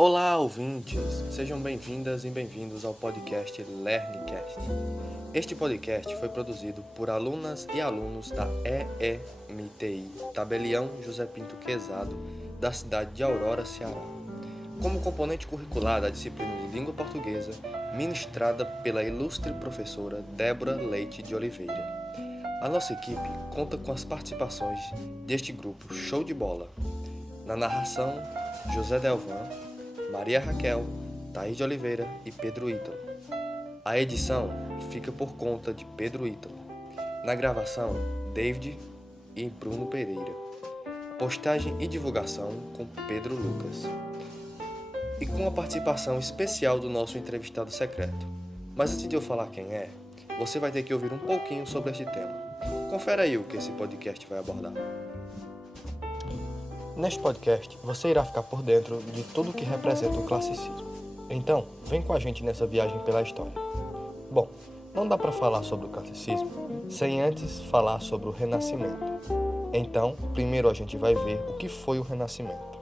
Olá, ouvintes! Sejam bem-vindas e bem-vindos ao podcast LearnCast. Este podcast foi produzido por alunas e alunos da EEMTI Tabelião José Pinto Quezado, da cidade de Aurora, Ceará, como componente curricular da disciplina de Língua Portuguesa, ministrada pela ilustre professora Débora Leite de Oliveira. A nossa equipe conta com as participações deste grupo show de bola. Na narração, José Delvan, Maria Raquel, Thaís de Oliveira e Pedro Ítalo. A edição fica por conta de Pedro Ítalo. Na gravação, David e Bruno Pereira. Postagem e divulgação com Pedro Lucas. E com a participação especial do nosso entrevistado secreto. Mas antes de eu falar quem é, você vai ter que ouvir um pouquinho sobre este tema. Confere aí o que esse podcast vai abordar. Neste podcast, você irá ficar por dentro de tudo o que representa o classicismo. Então, vem com a gente nessa viagem pela história. Bom, não dá para falar sobre o classicismo sem antes falar sobre o Renascimento. Então, primeiro a gente vai ver o que foi o Renascimento.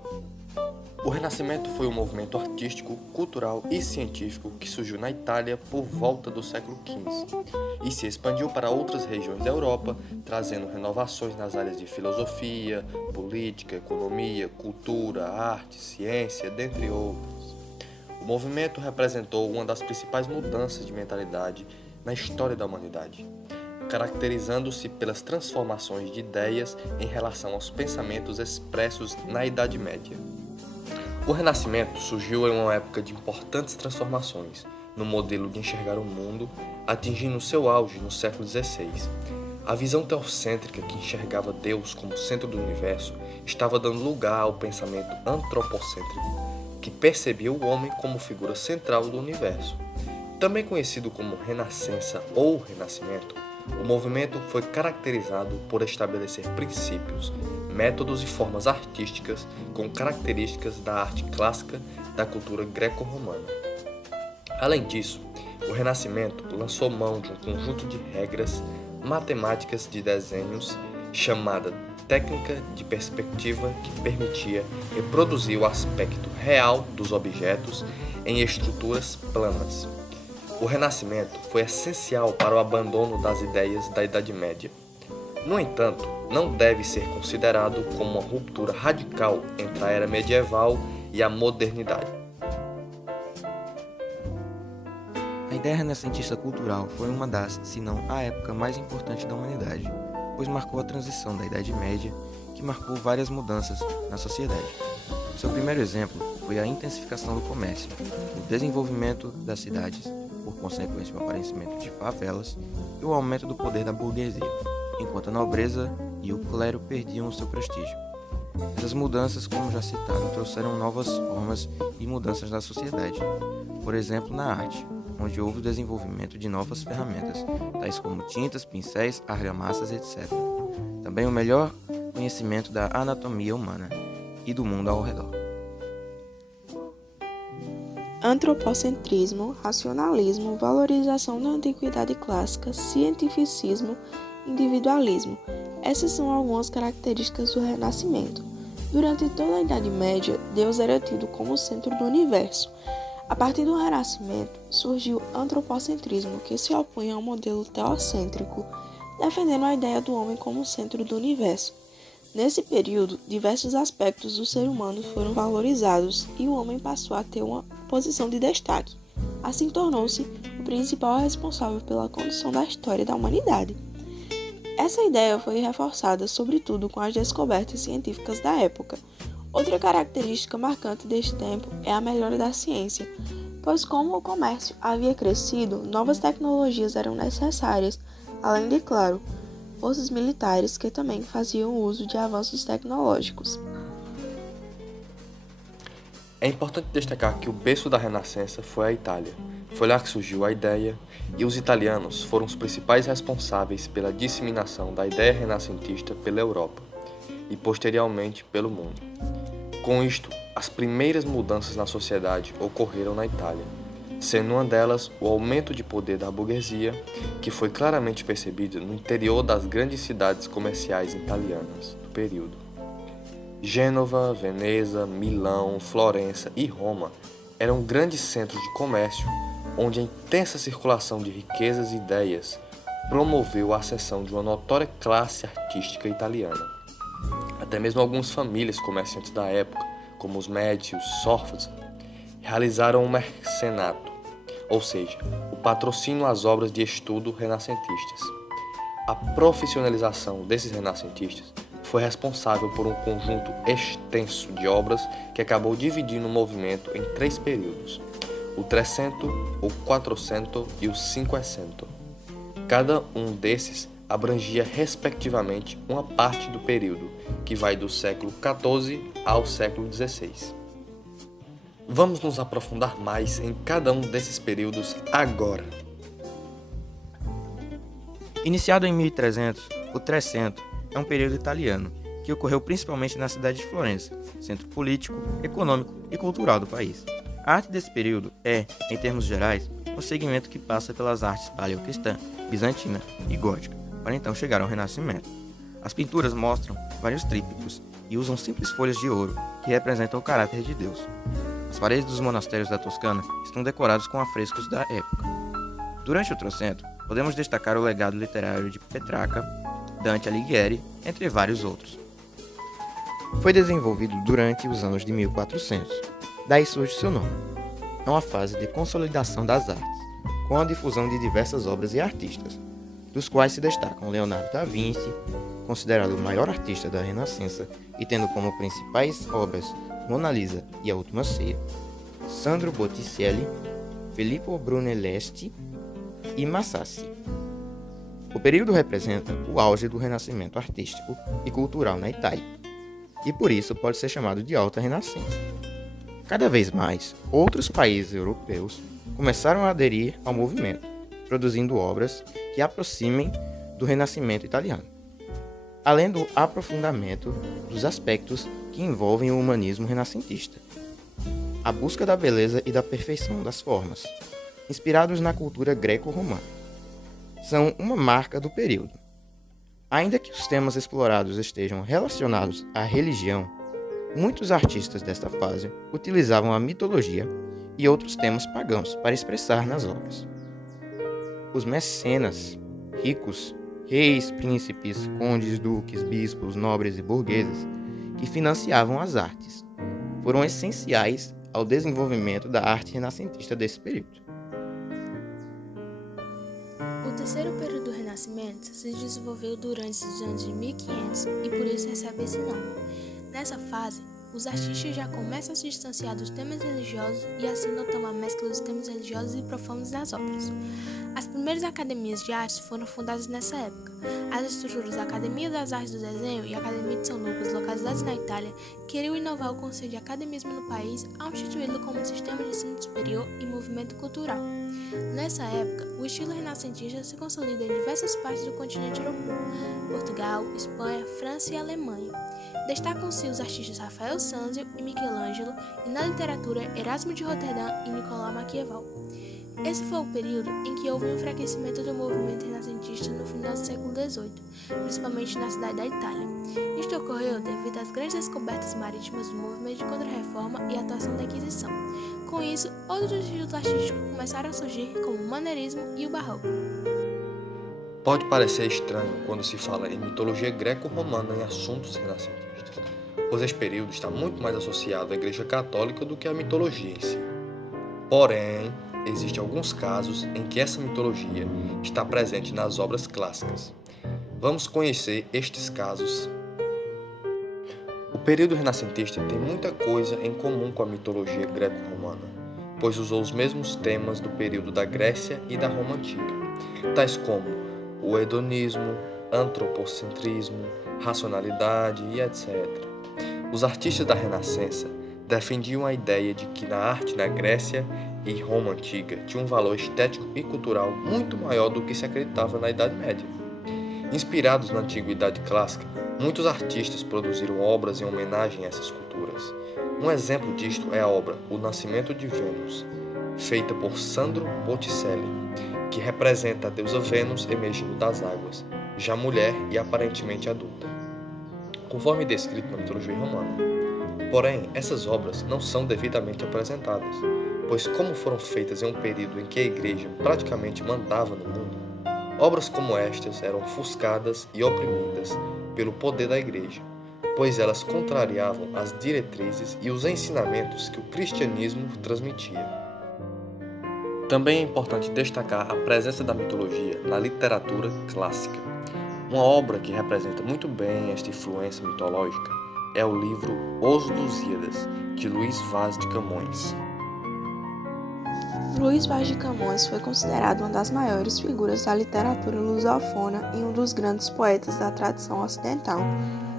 O Renascimento foi um movimento artístico, cultural e científico que surgiu na Itália por volta do século XV e se expandiu para outras regiões da Europa, trazendo renovações nas áreas de filosofia, política, economia, cultura, arte, ciência, dentre outras. O movimento representou uma das principais mudanças de mentalidade na história da humanidade, caracterizando-se pelas transformações de ideias em relação aos pensamentos expressos na Idade Média. O Renascimento surgiu em uma época de importantes transformações no modelo de enxergar o mundo, atingindo seu auge no século XVI. A visão teocêntrica que enxergava Deus como centro do universo estava dando lugar ao pensamento antropocêntrico, que percebia o homem como figura central do universo. Também conhecido como Renascença ou Renascimento, o movimento foi caracterizado por estabelecer princípios, métodos e formas artísticas com características da arte clássica da cultura greco-romana. Além disso, o Renascimento lançou mão de um conjunto de regras matemáticas de desenhos chamada técnica de perspectiva que permitia reproduzir o aspecto real dos objetos em estruturas planas. O Renascimento foi essencial para o abandono das ideias da Idade Média. No entanto, não deve ser considerado como uma ruptura radical entre a era medieval e a modernidade. A ideia renascentista cultural foi uma das, se não a época mais importante da humanidade, pois marcou a transição da Idade Média, que marcou várias mudanças na sociedade. Seu primeiro exemplo foi a intensificação do comércio, o desenvolvimento das cidades, por consequência o aparecimento de favelas e o aumento do poder da burguesia, enquanto a nobreza e o clero perdiam o seu prestígio. Essas mudanças, como já citado, trouxeram novas formas e mudanças na sociedade, por exemplo, na arte, onde houve o desenvolvimento de novas ferramentas, tais como tintas, pincéis, argamassas, etc. Também o melhor conhecimento da anatomia humana e do mundo ao redor. Antropocentrismo, racionalismo, valorização da antiguidade clássica, cientificismo, individualismo. Essas são algumas características do Renascimento. Durante toda a Idade Média, Deus era tido como o centro do universo. A partir do Renascimento, surgiu o antropocentrismo, que se opunha ao modelo teocêntrico, defendendo a ideia do homem como o centro do universo. Nesse período, diversos aspectos do ser humano foram valorizados e o homem passou a ter uma posição de destaque. Assim, tornou-se o principal responsável pela condução da história da humanidade. Essa ideia foi reforçada, sobretudo, com as descobertas científicas da época. Outra característica marcante deste tempo é a melhora da ciência, pois como o comércio havia crescido, novas tecnologias eram necessárias, além de, claro, forças militares que também faziam uso de avanços tecnológicos. É importante destacar que o berço da Renascença foi a Itália. Foi lá que surgiu a ideia, e os italianos foram os principais responsáveis pela disseminação da ideia renascentista pela Europa e posteriormente pelo mundo. Com isto, as primeiras mudanças na sociedade ocorreram na Itália, sendo uma delas o aumento de poder da burguesia, que foi claramente percebido no interior das grandes cidades comerciais italianas do período. Gênova, Veneza, Milão, Florença e Roma eram grandes centros de comércio onde a intensa circulação de riquezas e ideias promoveu a ascensão de uma notória classe artística italiana. Até mesmo algumas famílias comerciantes da época, como os Medici e os Sforza, realizaram o mercenato, ou seja, o patrocínio às obras de estudo renascentistas. A profissionalização desses renascentistas foi responsável por um conjunto extenso de obras que acabou dividindo o movimento em 3 períodos: o Trecento, o Quattrocento e o Cinquecento. Cada um desses abrangia respectivamente uma parte do período, que vai do século XIV ao século XVI. Vamos nos aprofundar mais em cada um desses períodos agora. Iniciado em 1300, o Trecento é um período italiano que ocorreu principalmente na cidade de Florença, centro político, econômico e cultural do país. A arte desse período é, em termos gerais, um segmento que passa pelas artes paleocristã, bizantina e gótica, para então chegar ao Renascimento. As pinturas mostram vários trípticos e usam simples folhas de ouro que representam o caráter de Deus. As paredes dos monastérios da Toscana estão decorados com afrescos da época. Durante o Trocento, podemos destacar o legado literário de Petrarca, Dante Alighieri, entre vários outros. Foi desenvolvido durante os anos de 1400, daí surge seu nome. É uma fase de consolidação das artes, com a difusão de diversas obras e artistas, dos quais se destacam Leonardo da Vinci, considerado o maior artista da Renascença e tendo como principais obras Mona Lisa e A Última Ceia, Sandro Botticelli, Filippo Brunelleschi e Massacci. O período representa o auge do renascimento artístico e cultural na Itália, e por isso pode ser chamado de Alta Renascença. Cada vez mais, outros países europeus começaram a aderir ao movimento, produzindo obras que aproximem do Renascimento italiano, além do aprofundamento dos aspectos que envolvem o humanismo renascentista. A busca da beleza e da perfeição das formas, inspirados na cultura greco-romana, são uma marca do período. Ainda que os temas explorados estejam relacionados à religião, muitos artistas desta fase utilizavam a mitologia e outros temas pagãos para expressar nas obras. Os mecenas, ricos, reis, príncipes, condes, duques, bispos, nobres e burgueses, que financiavam as artes, foram essenciais ao desenvolvimento da arte renascentista desse período. O terceiro período do Renascimento se desenvolveu durante os anos de 1500 e por isso recebe esse nome. Nessa fase, os artistas já começam a se distanciar dos temas religiosos e assim notam a mescla dos temas religiosos e profanos nas obras. As primeiras academias de artes foram fundadas nessa época. As estruturas da Academia das Artes do Desenho e a Academia de São Lucas, localizadas na Itália, queriam inovar o conceito de academismo no país ao instituí-lo como sistema de ensino superior e movimento cultural. Nessa época, o estilo renascentista se consolida em diversas partes do continente europeu: Portugal, Espanha, França e Alemanha. Destacam-se os artistas Rafael Sanzio e Michelangelo e na literatura Erasmo de Roterdã e Nicolau Maquiavel. Esse foi o período em que houve um enfraquecimento do movimento renascentista no final do século XVIII, principalmente na cidade da Itália. Isto ocorreu devido às grandes descobertas marítimas do movimento de Contra-Reforma e a atuação da Inquisição. Com isso, outros estilos artísticos começaram a surgir, como o maneirismo e o barroco. Pode parecer estranho quando se fala em mitologia greco-romana em assuntos renascentistas, pois esse período está muito mais associado à Igreja Católica do que à mitologia em si. Porém, existem alguns casos em que essa mitologia está presente nas obras clássicas. Vamos conhecer estes casos. O período renascentista tem muita coisa em comum com a mitologia greco-romana, pois usou os mesmos temas do período da Grécia e da Roma Antiga, tais como o hedonismo, antropocentrismo, racionalidade e etc. Os artistas da Renascença defendiam a ideia de que na arte na Grécia e Roma Antiga tinha um valor estético e cultural muito maior do que se acreditava na Idade Média. Inspirados na Antiguidade Clássica, muitos artistas produziram obras em homenagem a essas culturas. Um exemplo disto é a obra O Nascimento de Vênus, feita por Sandro Botticelli, que representa a deusa Vênus emergindo das águas, já mulher e aparentemente adulta. conforme descrito na mitologia romana. Porém, essas obras não são devidamente apresentadas, pois como foram feitas em um período em que a Igreja praticamente mandava no mundo, obras como estas eram ofuscadas e oprimidas pelo poder da Igreja, pois elas contrariavam as diretrizes e os ensinamentos que o cristianismo transmitia. Também é importante destacar a presença da mitologia na literatura clássica. Uma obra que representa muito bem esta influência mitológica é o livro Os Lusíadas, de Luís Vaz de Camões. Luís Vaz de Camões foi considerado uma das maiores figuras da literatura lusófona e um dos grandes poetas da tradição ocidental.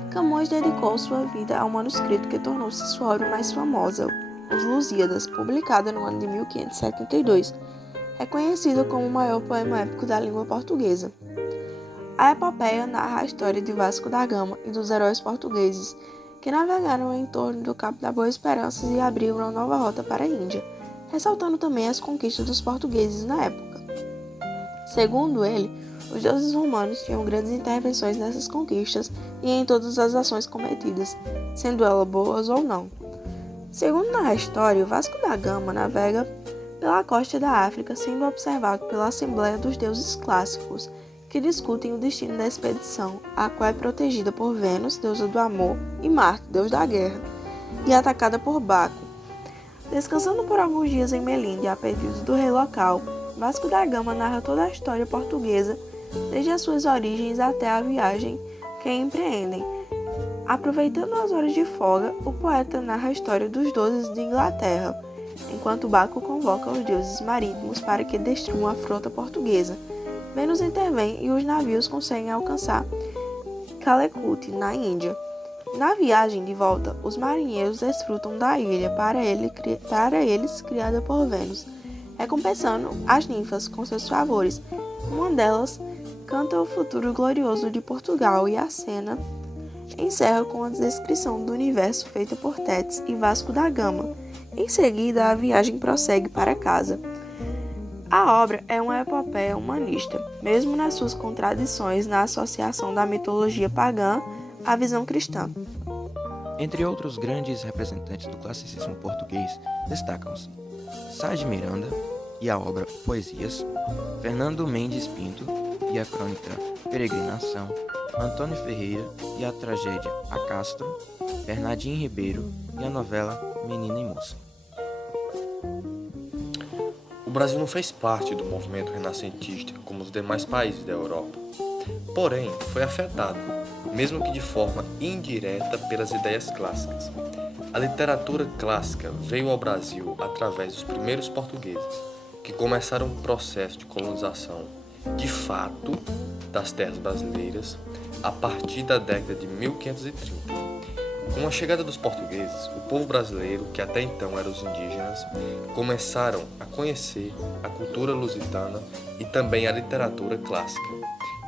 Camões dedicou sua vida ao manuscrito que tornou-se sua obra mais famosa, Os Lusíadas, publicada no ano de 1572, reconhecido como o maior poema épico da língua portuguesa. A epopeia narra a história de Vasco da Gama e dos heróis portugueses que navegaram em torno do Cabo da Boa Esperança e abriram uma nova rota para a Índia, ressaltando também as conquistas dos portugueses na época. Segundo ele, os deuses romanos tinham grandes intervenções nessas conquistas e em todas as ações cometidas, sendo elas boas ou não. Segundo narra a história, Vasco da Gama navega pela costa da África, sendo observado pela Assembleia dos Deuses Clássicos, que discutem o destino da expedição, a qual é protegida por Vênus, deusa do amor, e Marte, deus da guerra, e atacada por Baco. Descansando por alguns dias em Melinde, a pedido do rei local, Vasco da Gama narra toda a história portuguesa, desde as suas origens até a viagem que empreendem. Aproveitando as horas de folga, o poeta narra a história dos deuses de Inglaterra, enquanto Baco convoca os deuses marítimos para que destruam a frota portuguesa. Vênus intervém e os navios conseguem alcançar Calicut, na Índia. Na viagem de volta, os marinheiros desfrutam da ilha para eles criada por Vênus, recompensando as ninfas com seus favores. Uma delas canta o futuro glorioso de Portugal e a cena encerra com a descrição do universo feita por Tétis e Vasco da Gama. Em seguida, a viagem prossegue para casa. A obra é uma epopeia humanista, mesmo nas suas contradições na associação da mitologia pagã à visão cristã. Entre outros grandes representantes do classicismo português, destacam-se Sá de Miranda e a obra Poesias, Fernando Mendes Pinto e a crônica Peregrinação, Antônio Ferreira e a tragédia A Castro, Bernardinho Ribeiro e a novela Menina e Moça. O Brasil não fez parte do movimento renascentista como os demais países da Europa, porém foi afetado, mesmo que de forma indireta, pelas ideias clássicas. A literatura clássica veio ao Brasil através dos primeiros portugueses, que começaram um processo de colonização, de fato, das terras brasileiras a partir da década de 1530. Com a chegada dos portugueses, o povo brasileiro, que até então eram os indígenas, começaram a conhecer a cultura lusitana e também a literatura clássica.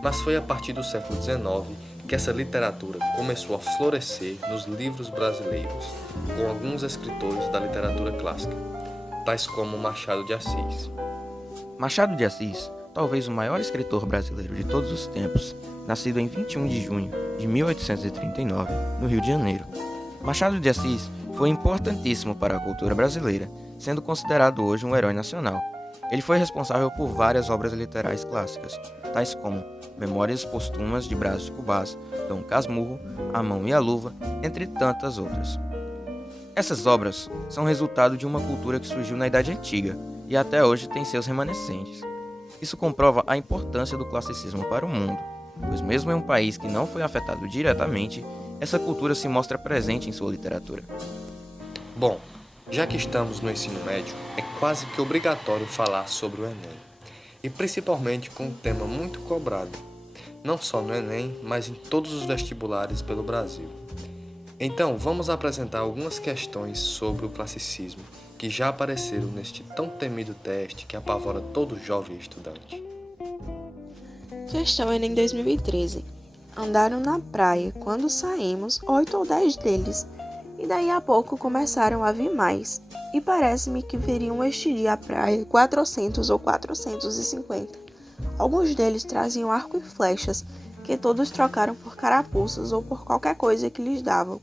Mas foi a partir do século XIX que essa literatura começou a florescer nos livros brasileiros, com alguns escritores da literatura clássica, tais como Machado de Assis. Machado de Assis, talvez o maior escritor brasileiro de todos os tempos, nascido em 21 de junho de 1839, no Rio de Janeiro. Machado de Assis foi importantíssimo para a cultura brasileira, sendo considerado hoje um herói nacional. Ele foi responsável por várias obras literárias clássicas, tais como Memórias Póstumas de Brás de Cubás, Dom Casmurro, A Mão e a Luva, entre tantas outras. Essas obras são resultado de uma cultura que surgiu na Idade Antiga e até hoje tem seus remanescentes. Isso comprova a importância do classicismo para o mundo, pois mesmo em um país que não foi afetado diretamente, essa cultura se mostra presente em sua literatura. Bom, já que estamos no ensino médio, é quase que obrigatório falar sobre o Enem, e principalmente com um tema muito cobrado, não só no Enem, mas em todos os vestibulares pelo Brasil. Então, vamos apresentar algumas questões sobre o classicismo que já apareceram neste tão temido teste que apavora todo jovem estudante. Questão Enem 2013. Andaram na praia quando saímos 8 ou 10 deles, e daí a pouco começaram a vir mais, e parece-me que veriam este dia à praia 400 ou 450. Alguns deles traziam arco e flechas, que todos trocaram por carapuças ou por qualquer coisa que lhes davam.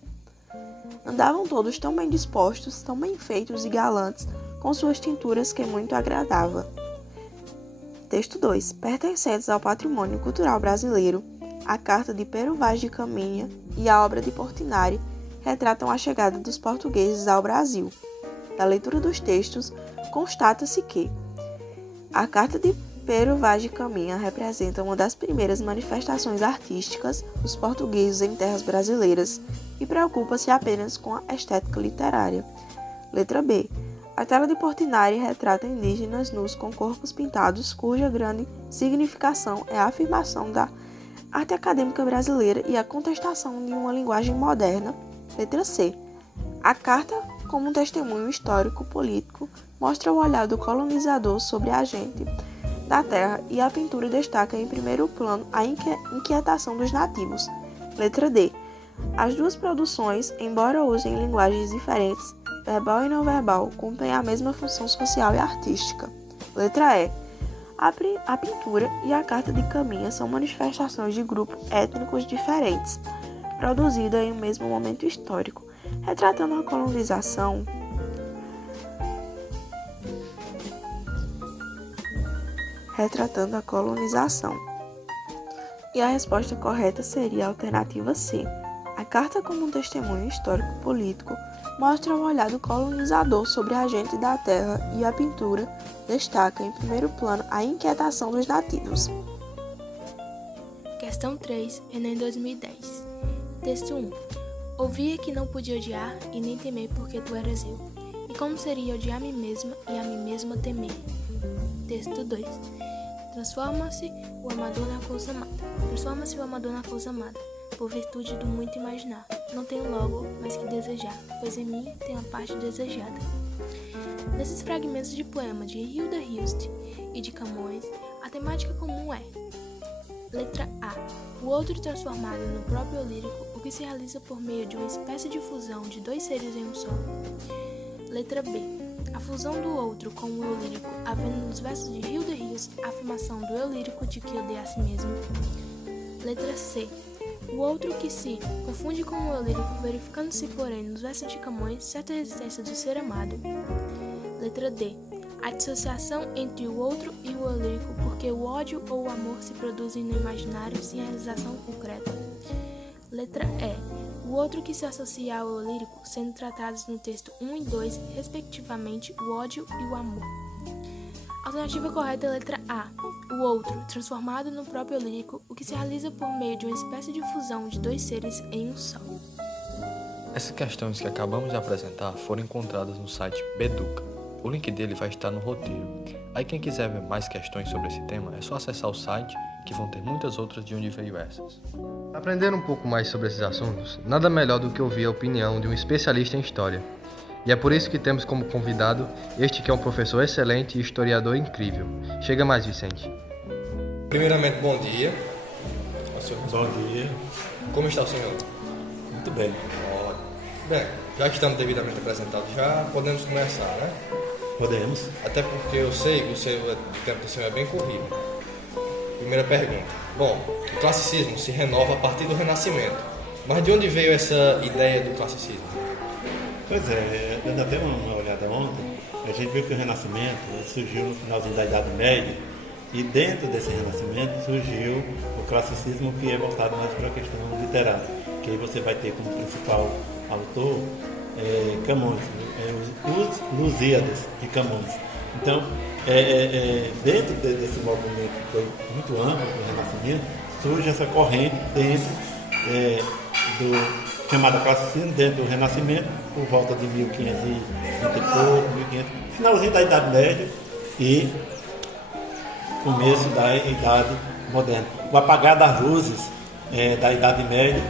Andavam todos tão bem dispostos, tão bem feitos e galantes, com suas tinturas que muito agradava. Texto 2. Pertencentes ao patrimônio cultural brasileiro, a carta de Pero Vaz de Caminha e a obra de Portinari retratam a chegada dos portugueses ao Brasil. Da leitura dos textos, constata-se que a carta de Pero Vaz de Caminha representa uma das primeiras manifestações artísticas dos portugueses em terras brasileiras e preocupa-se apenas com a estética literária. Letra B. A tela de Portinari retrata indígenas nus com corpos pintados, cuja grande significação é a afirmação da arte acadêmica brasileira e a contestação de uma linguagem moderna. Letra C. A carta, como um testemunho histórico-político, mostra o olhar do colonizador sobre a gente da terra e a pintura destaca em primeiro plano a inquietação dos nativos. Letra D. As duas produções, embora usem linguagens diferentes, verbal e não verbal, cumprem a mesma função social e artística. Letra E. A pintura e a carta de Caminha são manifestações de grupos étnicos diferentes, produzidas em um mesmo momento histórico, retratando a colonização. E a resposta correta seria a alternativa C. A carta, como um testemunho histórico-político, mostra o olhar do colonizador sobre a gente da terra e a pintura destaca em primeiro plano a inquietação dos nativos. Questão 3, Enem 2010. Texto 1. Ouvia que não podia odiar e nem temer porque tu eras eu. E como seria odiar a mim mesma e a mim mesma temer? Texto 2. Transforma-se o amador na coisa amada. Transforma-se o amador na coisa amada, por virtude do muito imaginar. Não tenho logo mais que desejar, pois em mim tem a parte desejada. Nesses fragmentos de poema de Hilda Hilst e de Camões, a temática comum é: letra A. O outro transformado no próprio eu lírico, o que se realiza por meio de uma espécie de fusão de dois seres em um só. Letra B. A fusão do outro com o eu lírico, havendo nos versos de Hilda Hilst a afirmação do eu lírico de que odeia a si mesmo. Letra C. O outro que se confunde com o eu lírico, verificando-se, porém, nos versos de Camões, certa resistência do ser amado. Letra D. A dissociação entre o outro e o eu lírico, porque o ódio ou o amor se produzem no imaginário sem realização concreta. Letra E. O outro que se associa ao eu lírico, sendo tratados no texto 1 e 2, respectivamente, o ódio e o amor. Alternativa correta é a letra A. O outro, transformado no próprio eu lírico, o que se realiza por meio de uma espécie de fusão de dois seres em um só. Essas questões que acabamos de apresentar foram encontradas no site Beduca. O link dele vai estar no roteiro. Aí quem quiser ver mais questões sobre esse tema, é só acessar o site, que vão ter muitas outras de onde veio essas. Para aprender um pouco mais sobre esses assuntos, nada melhor do que ouvir a opinião de um especialista em história. E é por isso que temos como convidado este que é um professor excelente e historiador incrível. Chega mais, Vicente. Primeiramente, bom dia. Bom dia. Como está o senhor? Muito bem. Bem, já que estamos devidamente apresentados, já podemos começar, né? Podemos. Até porque eu sei que o tempo do senhor é bem corrido. Primeira pergunta. Bom, o classicismo se renova a partir do Renascimento. Mas de onde veio essa ideia do classicismo? Pois é, dando até uma olhada ontem, a gente viu que o Renascimento surgiu no finalzinho da Idade Média e dentro desse Renascimento surgiu o classicismo, que é voltado mais para a questão literária, que aí você vai ter como principal autor Camões, os Lusíadas de Camões. Então, dentro desse movimento que foi muito amplo do Renascimento, surge essa corrente dentro do chamado classicismo, dentro do Renascimento, por volta de 1520 e pouco, 1500, finalzinho da Idade Média e começo da Idade Moderna. O apagar das luzes da Idade Média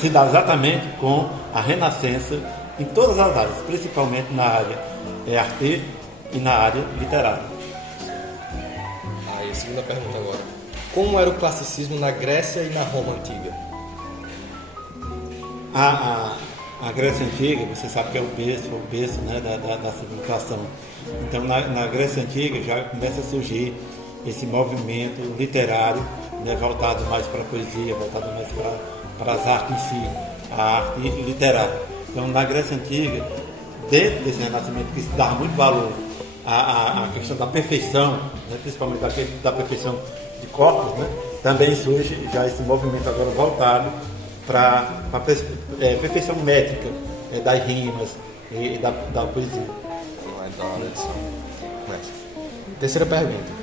se dá exatamente com a renascença em todas as áreas, principalmente na área artística e na área literária. E a segunda pergunta agora. Como era o classicismo na Grécia e na Roma antiga? A Grécia Antiga, você sabe que é o berço né, da civilização. Então, na Grécia Antiga já começa a surgir esse movimento literário né, voltado mais para a poesia, voltado mais para as artes em si, a arte literária. Então, na Grécia Antiga, dentro desse renascimento que se dava muito valor à questão da perfeição, né, principalmente da perfeição de corpos, né, também surge já esse movimento agora voltado para a perfeição métrica das rimas e da poesia. Terceira pergunta.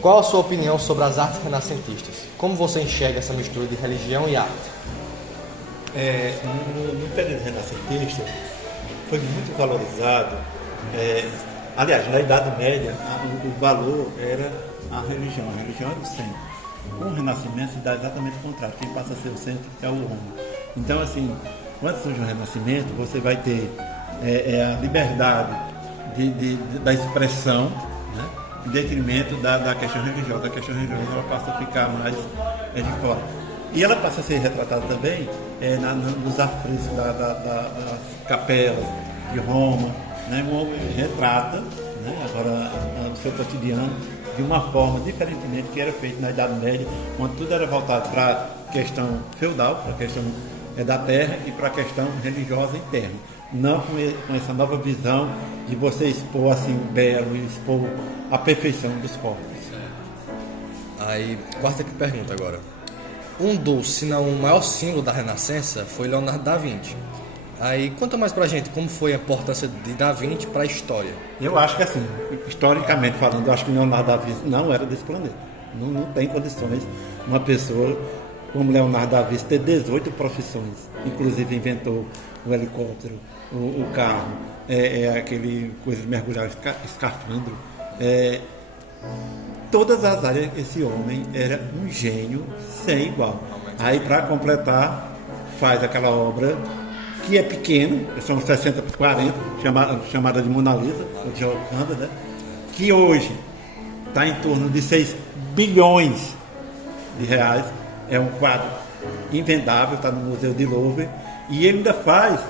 Qual a sua opinião sobre as artes renascentistas? Como você enxerga essa mistura de religião e arte? No período renascentista, foi muito valorizado. Aliás, na Idade Média, o valor era a religião era o centro. Com o Renascimento se dá exatamente o contrário, quem passa a ser o centro é o homem. Então, assim, quando surge o Renascimento, você vai ter a liberdade da expressão, né, em detrimento da questão religiosa. A questão religiosa ela passa a ficar mais de fora. E ela passa a ser retratada também nos afrescos das capelas de Roma, né, o homem retrata, né, agora no seu cotidiano, de uma forma diferentemente que era feito na Idade Média, onde tudo era voltado para a questão feudal, para a questão da terra e para a questão religiosa interna. Não com essa nova visão de você expor assim o belo e expor a perfeição dos corpos. Aí, quarta pergunta agora. Um dos, se não o maior símbolo da Renascença foi Leonardo da Vinci. Aí, conta mais pra gente como foi a importância de Da Vinci para a história. Eu acho que assim, historicamente falando, eu acho que Leonardo da Vinci não era desse planeta. Não tem condições uma pessoa como Leonardo da Vinci ter 18 profissões. Inclusive inventou o helicóptero, o carro, aquele coisa de mergulhar, escafandro. Todas as áreas, esse homem era um gênio sem igual. Aí, para completar, faz aquela obra que é pequeno, são 60 por 40, chamada de Mona Lisa, o Gioconda, né? Que hoje está em torno de 6 bilhões de reais. É um quadro invendável, está no Museu de Louvre, e ele ainda faz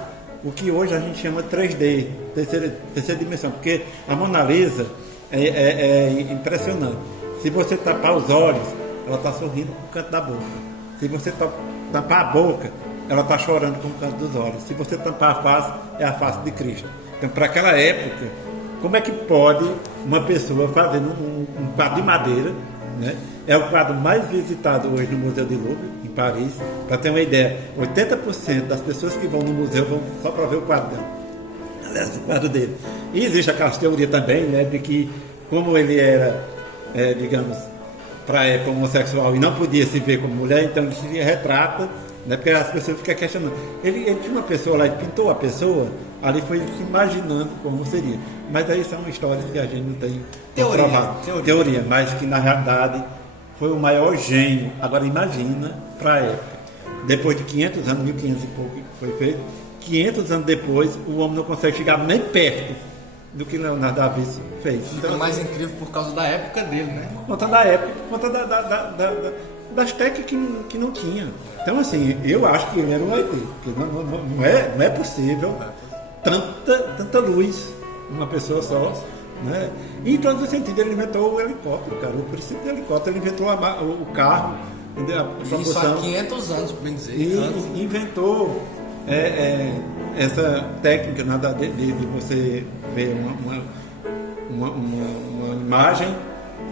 o que hoje a gente chama 3D, terceira dimensão, porque a Mona Lisa é impressionante. Se você tapar os olhos, ela está sorrindo com o canto da boca. Se você tampar a boca, ela está chorando com o canto dos olhos. Se você tampar a face, é a face de Cristo. Então, para aquela época, como é que pode uma pessoa fazendo um quadro de madeira, né? É o quadro mais visitado hoje no Museu de Louvre, em Paris. Para ter uma ideia, 80% das pessoas que vão no museu vão só para ver o quadro dele. Aliás, o quadro dele. E existe aquela teoria também, né, de que como ele era, digamos, para a época homossexual e não podia se ver como mulher, então ele se retrata, né, porque as pessoas ficam questionando. Ele tinha uma pessoa lá, ele pintou a pessoa, ali foi se imaginando como seria. Mas aí são histórias que a gente não tem teoria, mas que na realidade foi o maior gênio. Agora imagina para a época. Depois de 500 anos, 1500 e pouco foi feito, 500 anos depois, o homem não consegue chegar nem perto do que Leonardo da Vinci fez. Então, mais incrível por causa da época dele, né? Por conta da época, por conta das técnicas que não tinha. Então, assim, eu acho que ele era um ET, porque não é possível tanta luz numa pessoa só. Né? E em todos os sentidos, ele inventou o helicóptero, cara. O princípio do helicóptero, ele inventou o carro. Isso há 500 anos, bem dizer. E inventou essa técnica de você ver uma imagem.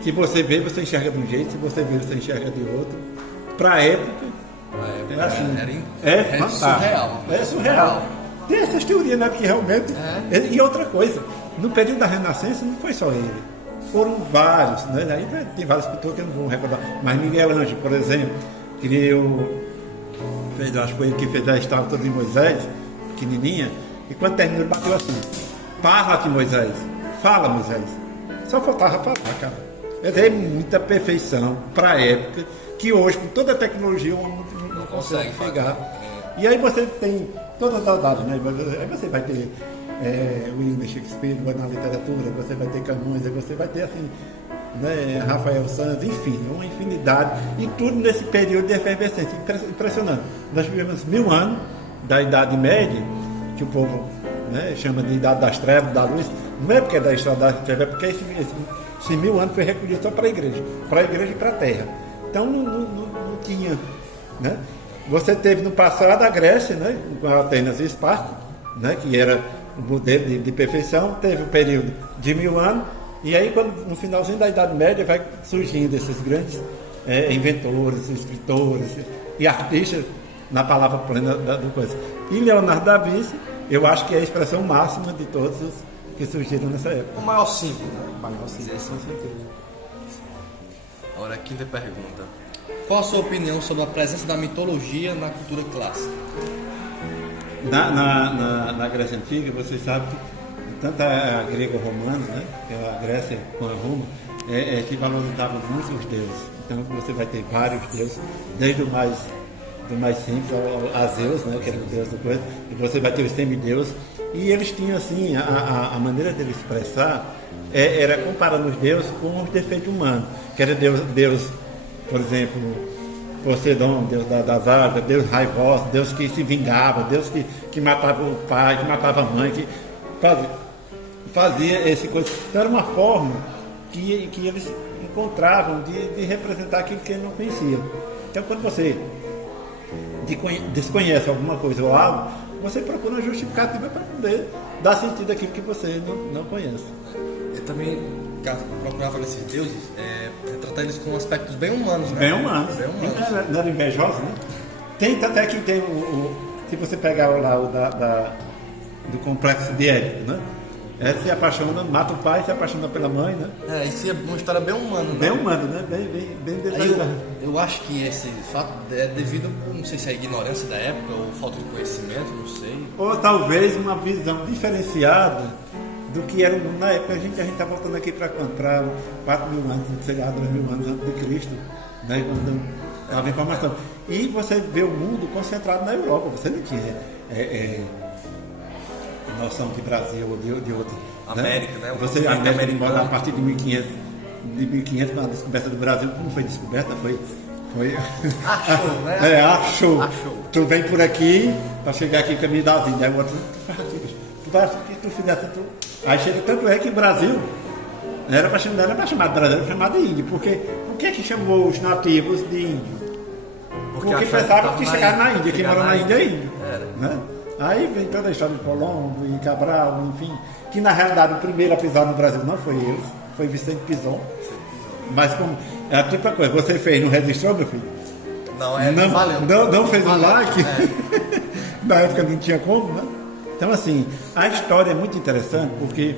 Se você vê, você enxerga de um jeito. Se você vê, você enxerga de outro. Para a época, é fantástico. É surreal. Tem essas teorias, né? Porque realmente... E outra coisa, no período da Renascença não foi só ele. Foram vários, né? Aí tem vários pintores que eu não vou recordar. Mas Miguel Ângelo, por exemplo, acho que foi ele que fez a estátua de Moisés, pequenininha, e quando terminou ele bateu assim: fala de Moisés, fala Moisés. Só faltava falar, cara. É muita perfeição para a época, que hoje, com toda a tecnologia, o homem não consegue pegar. E aí você tem todas as áreas, né? Aí você vai ter William Shakespeare na literatura, você vai ter Camões, você vai ter assim, né, Rafael Santos, enfim, uma infinidade, e tudo nesse período de efervescência impressionante. Nós vivemos 1000 anos da Idade Média, que o povo, né, chama de Idade das Trevas, da Luz. Não é porque é da história das trevas, é porque esse 1000 anos foi recolhido só para a igreja e para a terra. Então não tinha, né? Você teve no passado a Grécia, né, com Atenas e Esparta, né, que era o modelo de perfeição, teve um período de 1000 anos, e aí no finalzinho da Idade Média vai surgindo esses grandes inventores, escritores e artistas, na palavra plena do coisa. E Leonardo da Vinci, eu acho que é a expressão máxima de todos os que surgiram nessa época. O maior símbolo, né? O maior símbolo, com certeza. Agora, a quinta pergunta. Qual a sua opinião sobre a presença da mitologia na cultura clássica? Na Grécia Antiga, vocês sabem que tanto a grego-romana, né, que é a Grécia com a Roma, que valorizavam muito os deuses. Então você vai ter vários deuses, desde do mais simples a Zeus, né, que era o deus do coisa, e você vai ter os semideuses. E eles tinham assim, a maneira deles expressar era comparando os deuses com os defeitos humanos, que era Deus, por exemplo, Poseidon, Deus das águas, Deus raivoso, Deus que se vingava, Deus que matava o pai, que matava a mãe, que fazia esse coisa. Então era uma forma que eles encontravam de representar aquilo que eles não conheciam. Então quando você desconhece alguma coisa ou algo, você procura uma justificativa para poder dar sentido àquilo que você não conhece. Eu também procurava nesses deuses tratar eles com aspectos bem humanos, né? Bem humanos. Não era invejoso, né? Tem, até que tem se você pegar lá do complexo de Édipo, né? Se apaixona, mata o pai, se apaixona pela mãe, né? Isso é uma história bem humana, né? Bem humana, né? Bem detalhada. Eu acho que esse fato é devido, não sei se é a ignorância da época ou falta de conhecimento, não sei. Ou talvez uma visão diferenciada do que era o mundo na época. A gente está voltando aqui para 4.000 anos, sei lá, 2.000 anos antes de Cristo, né? Quando estava informação. E você vê o mundo concentrado na Europa. Você não tinha noção de Brasil ou de outro. América, né? Você, a América, a partir de 1500, com a descoberta do Brasil, não foi descoberta, foi achou, né? Achou. Tu vem por aqui, para chegar aqui no caminho das Índias. Aí o outro, tu vai assim, tu fizesse tu. Aí chega, tanto é que o Brasil não era para chamar de Brasil, era para chamar de Índio. Por que chamou os nativos de Índio? Porque pensavam que chegaram na Índia, quem morou na Índia é índio. Né? Aí vem toda a história de Colombo e Cabral, enfim, que na realidade o primeiro a pisar no Brasil não foi eles, foi Vicente Pison. Mas como é a típica coisa, você fez, não registrou, meu filho? Não, valeu. Não fez um like? Na época não tinha como, né? Então assim, a história é muito interessante porque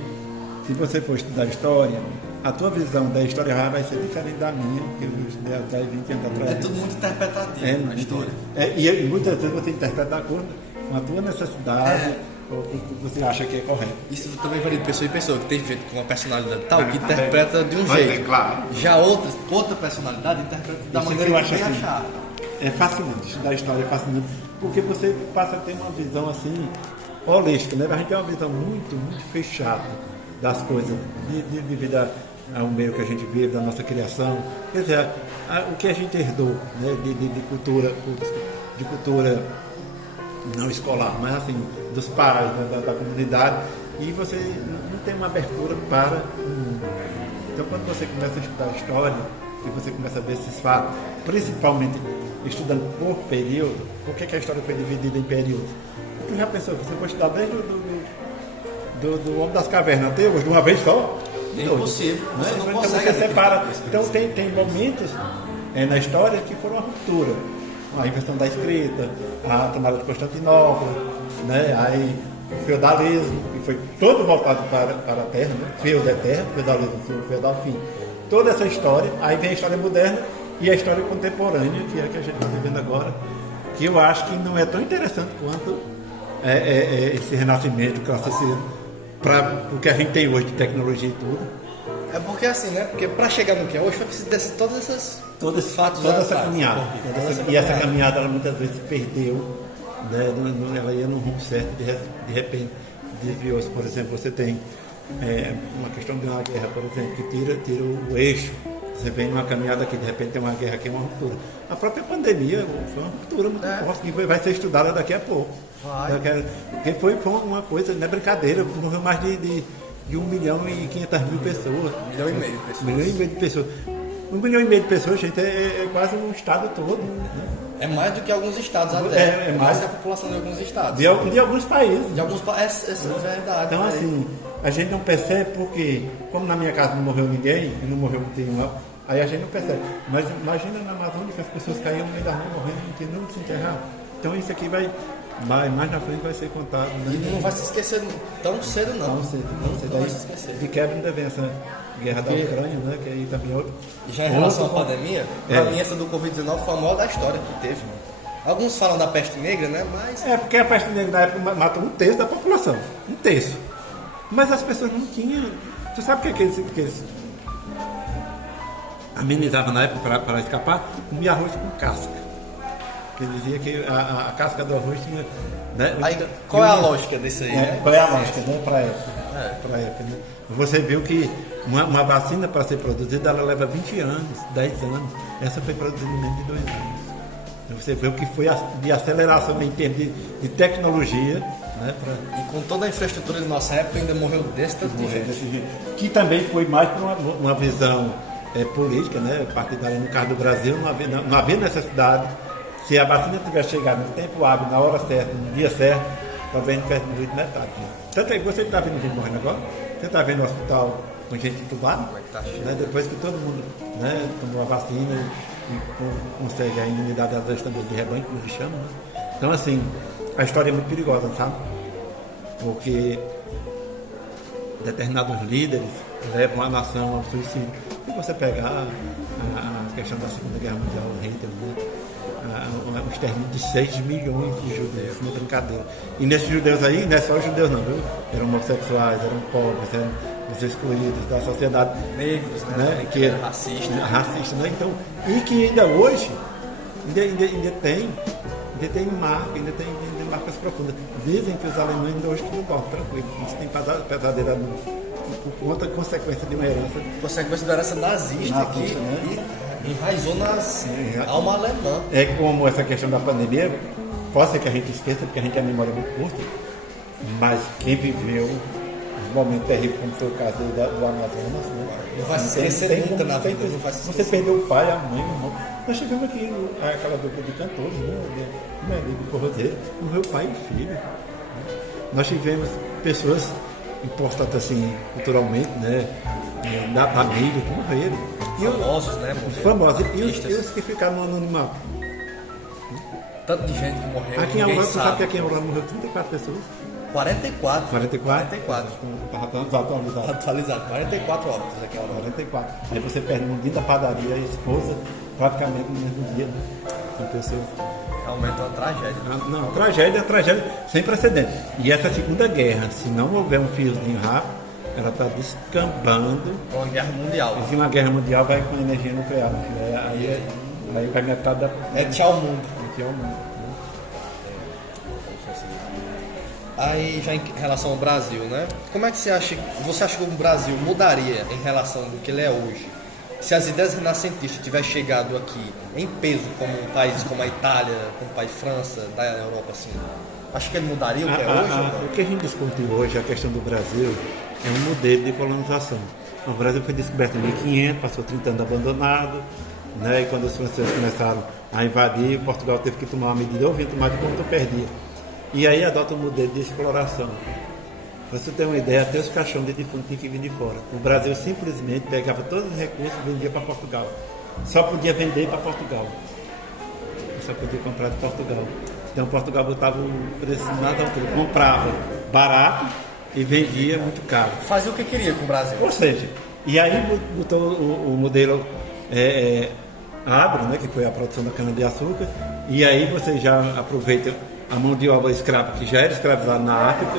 se você for estudar história, a tua visão da história vai ser diferente da minha, que eu estudei há 10, 20 anos atrás. É tudo muito interpretativo a história. E muitas vezes você interpreta de acordo com a tua necessidade, ou com o que você acha que é correto. Isso também varia de pessoa em pessoa, que tem gente com uma personalidade tal que interpreta de um jeito. Claro. Já outra personalidade interpreta da maneira que acha bem assim, achar. É fascinante, estudar história é fascinante, porque você passa a ter uma visão assim, holística, né? A gente tem uma visão muito, muito fechada das coisas, devido ao meio que a gente vive, da nossa criação. Quer dizer, o que a gente herdou, né? de cultura não escolar, mas assim, dos pais, da comunidade, e você não tem uma abertura para o mundo. Então, quando você começa a estudar história, e você começa a ver esses fatos, principalmente estudando por período, por que a história foi dividida em períodos? Tu já pensou que você vai estudar desde do Homem das Cavernas até hoje, de uma vez só? É impossível, você não então consegue. Você separa. Então tem momentos na história que foram uma ruptura. A invenção da escrita, a tomada de Constantinopla, né? Aí o feudalismo, que foi todo voltado para a terra, né? Feudo é terra, feudalismo, feudal, fim. Toda essa história, aí vem a história moderna e a história contemporânea, que é a que a gente está vivendo agora, que eu acho que não é tão interessante quanto esse renascimento, classicismo, para o que a gente tem hoje de tecnologia e tudo. É porque assim, né? Porque para chegar no que é hoje, foi preciso descer todos esses fatos. Toda essa caminhada. E essa caminhada, ela muitas vezes se perdeu, né? Ela ia num rumo certo, de repente desviou-se. Por exemplo, você tem uma questão de uma guerra, por exemplo, que tira o eixo. Você vem numa caminhada aqui, de repente tem uma guerra aqui, uma ruptura. A própria pandemia foi uma ruptura muito forte, que vai ser estudada daqui a pouco. Porque foi uma coisa, não é brincadeira, morreu mais de 1.500.000 pessoas. 1,5 milhão de pessoas. 1,5 milhão de pessoas. 1,5 milhão de pessoas, gente, é quase um estado todo. Né? É mais do que alguns estados até. É mais que a população de alguns estados. De alguns países. De alguns países, é verdade. Então, assim, a gente não percebe porque, como na minha casa não morreu ninguém, e não morreu nenhum, aí a gente não percebe. Mas imagina na Amazônia que as pessoas caíam no meio da rua morrendo, não tinha nem onde se enterrar. Então isso aqui mais na frente vai ser contado. Né? E não vai se esquecer tão cedo, não. Tão cedo, não cedo. Não vai se esquecer. De quebra ainda vem essa guerra da Ucrânia, né? Que aí também é outro. E já em relação à pandemia, pra mim essa do Covid-19 foi a maior da história que teve, mano. Alguns falam da peste negra, né? Mas. É, porque a peste negra na época matou 1/3 da população. 1/3. Mas as pessoas não tinham. Tu sabe o que eles amenizavam na época para escapar? Comia arroz com casca. Que dizia que a casca do arroz tinha. Né? Aí, qual é a lógica desse aí? Né? Qual é a lógica, né? Para a época. Pra época, né? Você viu que uma vacina para ser produzida ela leva 20 anos, 10 anos. Essa foi produzida em menos de 2 anos. Você vê o que foi de aceleração em termos de tecnologia. Né, E com toda a infraestrutura de nossa época ainda morreu desse tanto de gente. Que também foi mais por uma visão política, né, partidária. No caso do Brasil, não havia necessidade. Se a vacina tivesse chegado no tempo hábil, na hora certa, no dia certo, talvez não tivesse morrido metade. Né? Tanto é que você está vendo gente morrendo agora, você está vendo o hospital com gente entubada, né, depois que todo mundo, né, tomou a vacina e consegue a imunidade às vezes também de rebanho, como se chama. Né? Então, assim, a história é muito perigosa, sabe? Porque determinados líderes levam a nação ao suicídio. Se você pegar a questão da Segunda Guerra Mundial, Hitler, né? O extermínio de 6 milhões de judeus, uma brincadeira. E nesses judeus aí, não é só os judeus não, viu? Eram homossexuais, eram pobres, eram os excluídos da sociedade. Negros, né? Que era racista, né? Então, e que ainda hoje, ainda tem marcas profundas. Dizem que os alemães ainda hoje não morrem tranquilo. Isso tem pesadelo por conta consequência de uma herança. Consequência da herança nazista que né? Enraizou nas alma alemã. É como essa questão da pandemia, pode ser que a gente esqueça, porque a gente tem a memória muito curta, mas quem viveu um momento terrível, como foi o caso do Amazonas, né? Não vai se esquecer nunca na vida. Você perdeu o pai, a mãe, o irmão. Nós tivemos aqui aquela dupla de cantores, né? De forrozeiro, morreu pai e filho. Né? Nós tivemos pessoas importantes assim, culturalmente, né? Da mídia, que morreram. Famosos, né? Famosos. E os que ficaram no anonimato. Tanto de gente que morreu. Aqui em Aurora, você sabe que aqui em Aurora morreu 34 pessoas? 44. 44? Atualizado. 44 óbitos aqui em Aurora. 44. Aí você perde um dia da padaria, a esposa, praticamente no mesmo dia. São pessoas. Realmente é uma tragédia. Não, tragédia sem precedentes. E essa Segunda Guerra, se não houver um fiozinho rápido, ela está descambando. Uma guerra mundial. E se uma guerra mundial vai com energia nuclear, meu filho. Aí vai metade da. É tchau mundo. É tchau mundo. Aí já em relação ao Brasil, né? Como é que você acha que o Brasil mudaria em relação do que ele é hoje? Se as ideias renascentistas tivessem chegado aqui em peso, como um país como a Itália, como o país França, da Europa, assim, acho que ele mudaria o que é hoje? O que a gente discute hoje, a questão do Brasil, é um modelo de colonização. O Brasil foi descoberto em 1500, passou 30 anos abandonado, né? E quando os franceses começaram a invadir, Portugal teve que tomar uma medida, ou vinha tomar de conta ou perdia. E aí adota um modelo de exploração. Para você ter uma ideia, até os caixões de defunto tinham que vir de fora. O Brasil simplesmente pegava todos os recursos e vendia para Portugal. Só podia vender para Portugal. Só podia comprar de Portugal. Então Portugal botava o preço nada altura. Comprava barato e vendia muito caro. Fazia o que queria com o Brasil. Ou seja, e aí botou o modelo agro, né, que foi a produção da cana-de-açúcar, e aí você já aproveita a mão de obra escrava, que já era escravizada na África.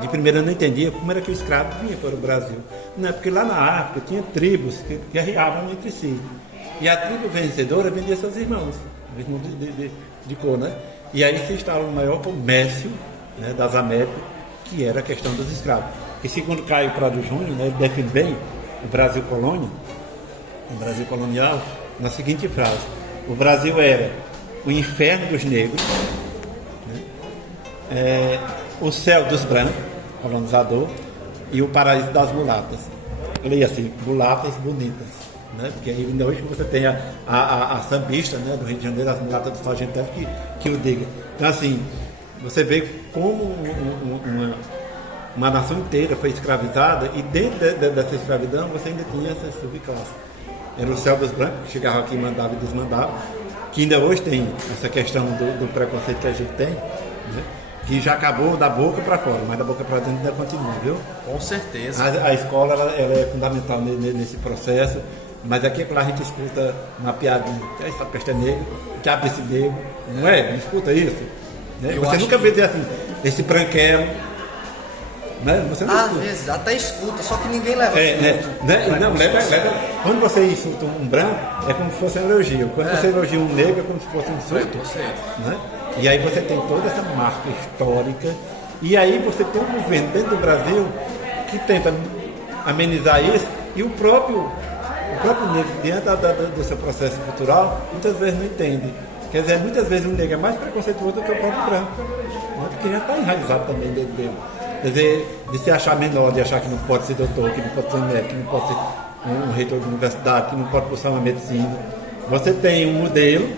De primeira eu não entendia como era que o escravo vinha para o Brasil. Não é porque lá na África tinha tribos que guerreavam entre si. E a tribo vencedora vendia seus irmãos de cor, né? E aí se instala o maior comércio, né, das Américas, que era a questão dos escravos. E segundo Caio Prado Júnior, né, ele define bem o Brasil colônia, o Brasil colonial, na seguinte frase: o Brasil era o inferno dos negros, né, o céu dos brancos, colonizador, e o paraíso das mulatas. Leia assim: mulatas bonitas. né? Porque ainda hoje você tem a sambista, né, do Rio de Janeiro, as mulatas do Sargento Teles, que o diga. Então, assim, você vê como uma nação inteira foi escravizada e dentro dessa escravidão você ainda tinha essa subclasse. Era o céu dos brancos, que chegava aqui e mandava e desmandava, que ainda hoje tem essa questão do preconceito que a gente tem, né? Que já acabou da boca para fora, mas da boca para dentro ainda continua, viu? Com certeza. A escola ela é fundamental nesse processo, mas aqui a gente escuta uma piadinha, que essa peste é negra, que abre esse negro, não é? Não escuta isso? Né? Você nunca vê dizer assim, esse branquelo, né? Você não Às vezes até escuta, só que ninguém leva Não, leva. Quando você insulta um branco, é como se fosse um elogio. Quando você elogia um negro, é como se fosse um insulto. Né? E aí você tem toda essa marca histórica. E aí você tem um governo dentro do Brasil que tenta amenizar isso. E o próprio negro, diante do seu processo cultural, muitas vezes não entende. Quer dizer, muitas vezes o negro é mais preconceituoso do que o próprio branco. Né? Porque já está enraizado também dentro dele. Quer dizer, de se achar menor, de achar que não pode ser doutor, que não pode ser médico, que não pode ser um reitor de universidade, que não pode cursar uma medicina. Você tem um modelo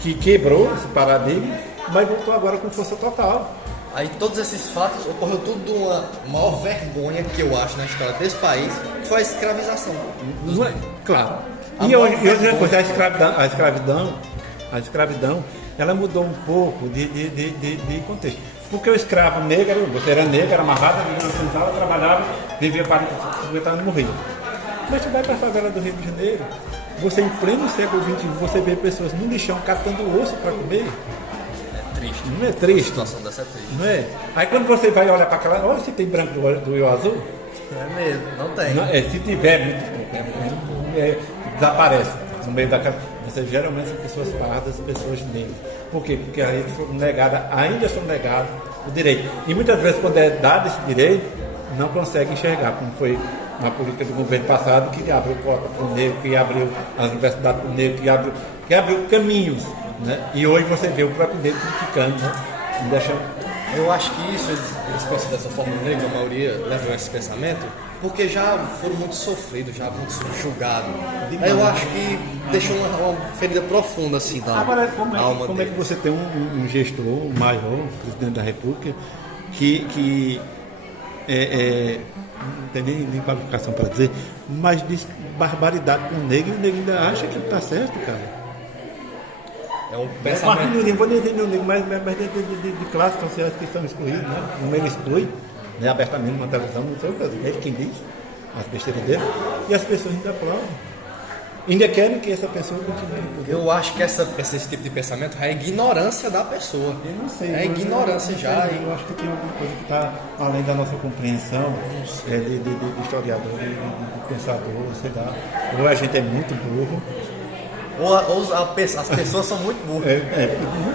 que quebrou esse paradigma, mas voltou agora com força total. Aí todos esses fatos ocorreu tudo de uma maior vergonha que eu acho na história desse país, que foi a escravização. Não é? Claro. E outra coisa, a escravidão, ela mudou um pouco de contexto. Porque o escravo negro, você era negro, era amarrado, vivia na senzala, trabalhava, vivia 40, 50 anos no Rio. Mas você vai para a favela do Rio de Janeiro, você em pleno século XXI, você vê pessoas no lixão catando osso para comer. É triste. Não é triste? A situação dessa é triste. Não é? Aí quando você vai olhar para aquela, olha se tem branco do olho azul. É mesmo, não tem. Não, se tiver muito pouco, desaparece no meio da casa. Você geralmente são pessoas pardas, pessoas negras. Por quê? Porque ainda são negados o direito. E muitas vezes, quando é dado esse direito, não conseguem enxergar, como foi uma política do governo passado, que abriu cota para o negro, que abriu as universidades para o negro, que abriu caminhos. Né? E hoje você vê o próprio negro criticando, né? Eu acho que eles pensam dessa forma negra, a maioria leva esse pensamento, porque já foram muito sofridos, já muito subjugados. Eu acho que deixou uma ferida profunda assim da Agora, alma como é que você tem um gestor, um maior, um presidente da República, que não tem nem qualificação para dizer, mas diz barbaridade com o negro, e o negro ainda acha que está certo, cara. É um pensamento. Não vou nem dizer negro, mas de classes sociais que são excluídas, né? O negro exclui, né, abertamente numa televisão, não sei o que, ele quem diz, as besteiras dele, e as pessoas ainda aplaudem. Ainda querem que essa pessoa continue. Eu acho que esse tipo de pensamento é a ignorância da pessoa. Eu não sei. É ignorância já. Eu acho que tem alguma coisa que está além da nossa compreensão de historiador, de pensador, sei lá. Ou a gente é muito burro. Ou as pessoas são muito burras.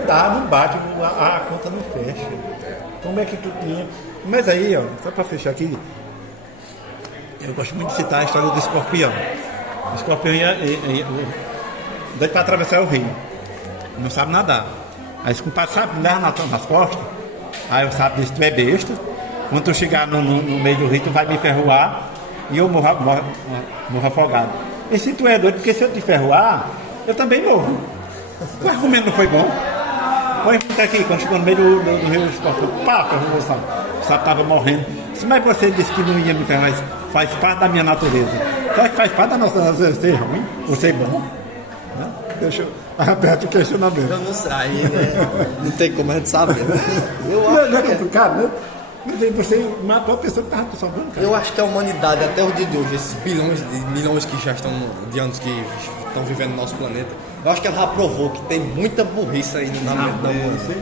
Não bate, a conta não fecha. Como é que tu tinha... Mas aí, ó, só para fechar aqui, eu gosto muito de citar a história do escorpião. O escorpião ia doido para atravessar o rio. Não sabe nadar. Aí o compadre sabe, leva nas costas. Aí o sábio disse, tu é besta. Quando tu chegar no meio do rio, tu vai me ferroar e eu morro afogado. E se tu é doido, porque se eu te ferroar, eu também morro. O argumento não foi bom. Põe aqui, quando chegou no meio do rio, o escorpião, pá, ferrou o sábio. O sábio estava morrendo. Mas você disse que não ia me ferrar, faz parte da minha natureza. Será que faz parte da nossa natureza ser ruim ou ser bom? Não? Deixa eu aberto o questionamento. Eu não sei, né? Não tem como a gente saber. Não é complicado, né? Você matou a pessoa que estava te salvando, cara. Eu acho que a humanidade, até o dia de hoje, esses bilhões de milhões que já estão de anos que estão vivendo no nosso planeta, eu acho que ela já provou que tem muita burrice ainda na mente da humanidade.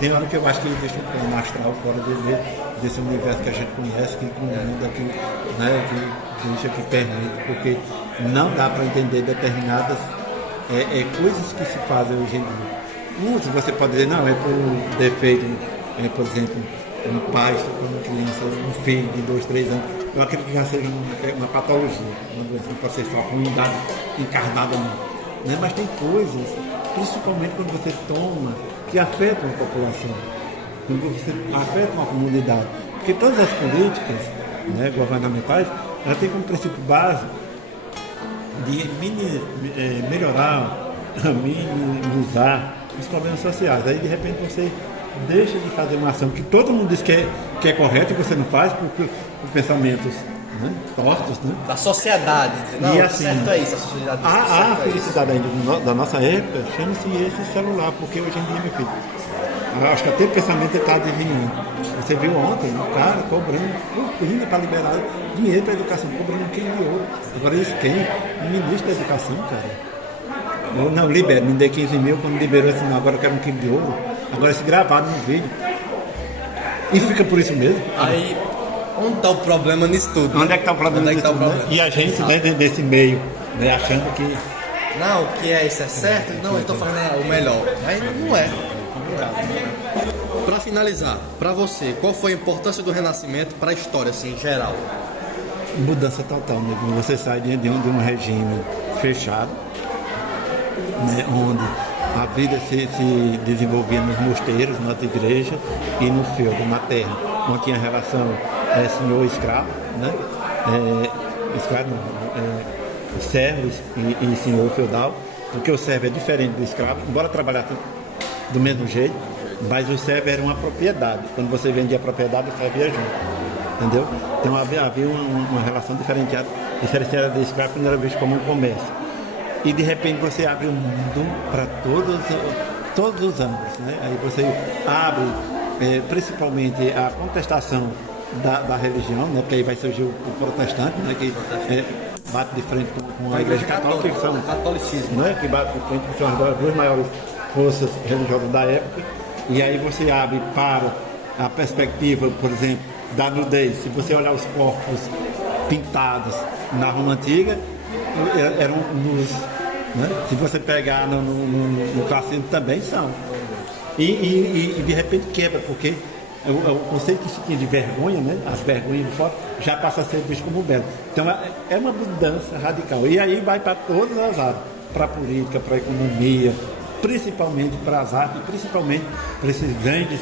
Tem hora que eu acho que ele deixa um plano astral fora desse universo que a gente conhece, que incomunda, que deixa que permite, porque não dá para entender determinadas coisas que se fazem hoje em dia. Você pode dizer, não, é por defeito, por exemplo, um pai com uma criança, um filho de 2, 3 anos, eu acredito que já seja uma patologia, uma doença, não pode ser só ruindade encarnada não. Né? Mas tem coisas, principalmente quando você toma, que afetam a população, quando você afeta uma comunidade. Porque todas as políticas, né, governamentais, elas têm como princípio básico de melhorar, minimizar os problemas sociais. Aí de repente você deixa de fazer uma ação que todo mundo diz que é correta e você não faz por pensamentos, né, tortos, né? Da sociedade. Não, e assim, certo é isso, a sociedade diz que a certo é isso. felicidade ainda da nossa época chama-se esse celular, porque hoje em dia, meu filho, eu acho que até o pensamento está adivinhando. Você viu ontem um cara cobrando ainda para liberar dinheiro para a educação, cobrando 1 quilo de ouro. Agora isso quem? O ministro da educação, cara. Eu, não, libera, me dê 15 mil, quando liberou assim, não, agora eu quero 1 quilo de ouro. Agora esse gravado no vídeo. E fica por isso mesmo. Aí, onde está o problema nisso tudo? Onde é que está o problema Onde é que nisso tá o tudo? Né? problema? E a gente dentro desse meio, né, achando que... Não, que é isso é certo? Não, eu estou falando é o melhor. Aí não é. Para finalizar, para você, qual foi a importância do Renascimento para a história, assim, em geral? Mudança total, né? Você sai de um regime fechado, né, onde a vida se desenvolvia nos mosteiros, nas igrejas e no feudo, na terra, onde tinha relação senhor-escravo, né? Escravo não, servos e senhor feudal, porque o servo é diferente do escravo, embora trabalhasse do mesmo jeito, mas o servo era uma propriedade. Quando você vendia a propriedade, o servo ia junto, entendeu? Então havia uma relação diferenciada do escravo, que não era visto como um comércio. E de repente você abre o mundo para todos os âmbitos, né? Aí você abre principalmente a contestação da religião, né? Porque aí vai surgir o protestante, né? Que bate de frente com a igreja católica, que são catolicismo, né? Que bate de frente, que são as duas maiores forças religiosas da época. E aí você abre para a perspectiva, por exemplo, da nudez. Se você olhar os corpos pintados na Roma Antiga, eram nus, né? Se você pegar no classismo também são. E de repente quebra, porque o conceito que se tinha de vergonha, né? As vergonhas de fora, já passa a ser visto como belo. Então é uma mudança radical. E aí vai para todas as áreas, para a política, para a economia, principalmente para as artes, principalmente para esses grandes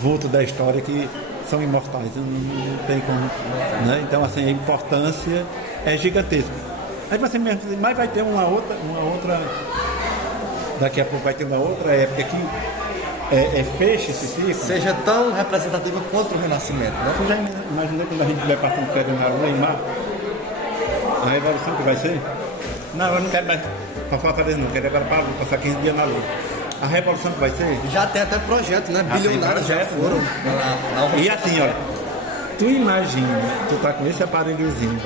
vultos da história que são imortais, não tem como, né? Então assim, a importância é gigantesca. Aí você mesmo diz, mas vai ter uma outra, daqui a pouco vai ter uma outra época que fecha esse ciclo. Seja tão representativa quanto o Renascimento, né? Você já imaginou quando a gente estiver passando férias na Lua, em março? A revolução que vai ser? Não, eu não quero mais para Fortaleza, não, quero agora para passar 15 dias na Lua. A revolução que vai ser? Já tem até projeto, né? Bilionários já foram. E assim, olha, tu imagina, tu tá com esse aparelhozinho.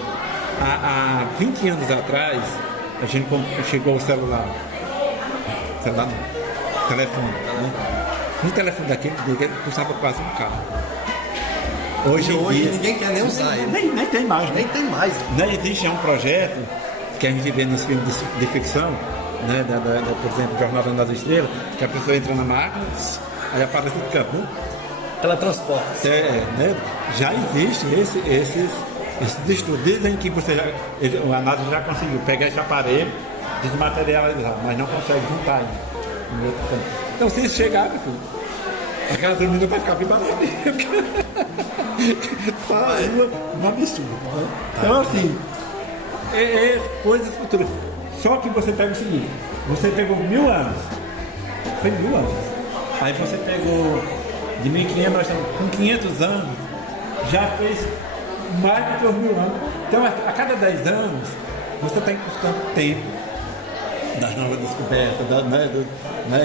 Há 20 anos atrás, a gente chegou o celular não, telefone, né? Um telefone daquele custava quase um carro. Hoje ninguém quer nem usar ele. Nem tem mais. Nem tem mais. Né? Existe um projeto que a gente vê nos filmes de ficção, né? Por exemplo, Jornada nas Estrelas, que a pessoa entra na máquina, aí aparece no campo, né? Teletransporte. Né? Já existe esses estudos. Dizem que a NASA já conseguiu pegar esse aparelho, desmaterializar, mas não consegue juntar ainda no outro campo. Então se isso chegar, meu filho, a gasolina vai ficar bem barata. Tá um absurdo. Né? Então assim, coisas futuras. Só que você pega o seguinte, você pegou 1000 anos, foi 1000 anos. Aí você pegou de 1500, nós estamos com 500 anos, já fez mais de 2000 anos. Então a cada 10 anos, você está encurtando tempo das novas descobertas, né?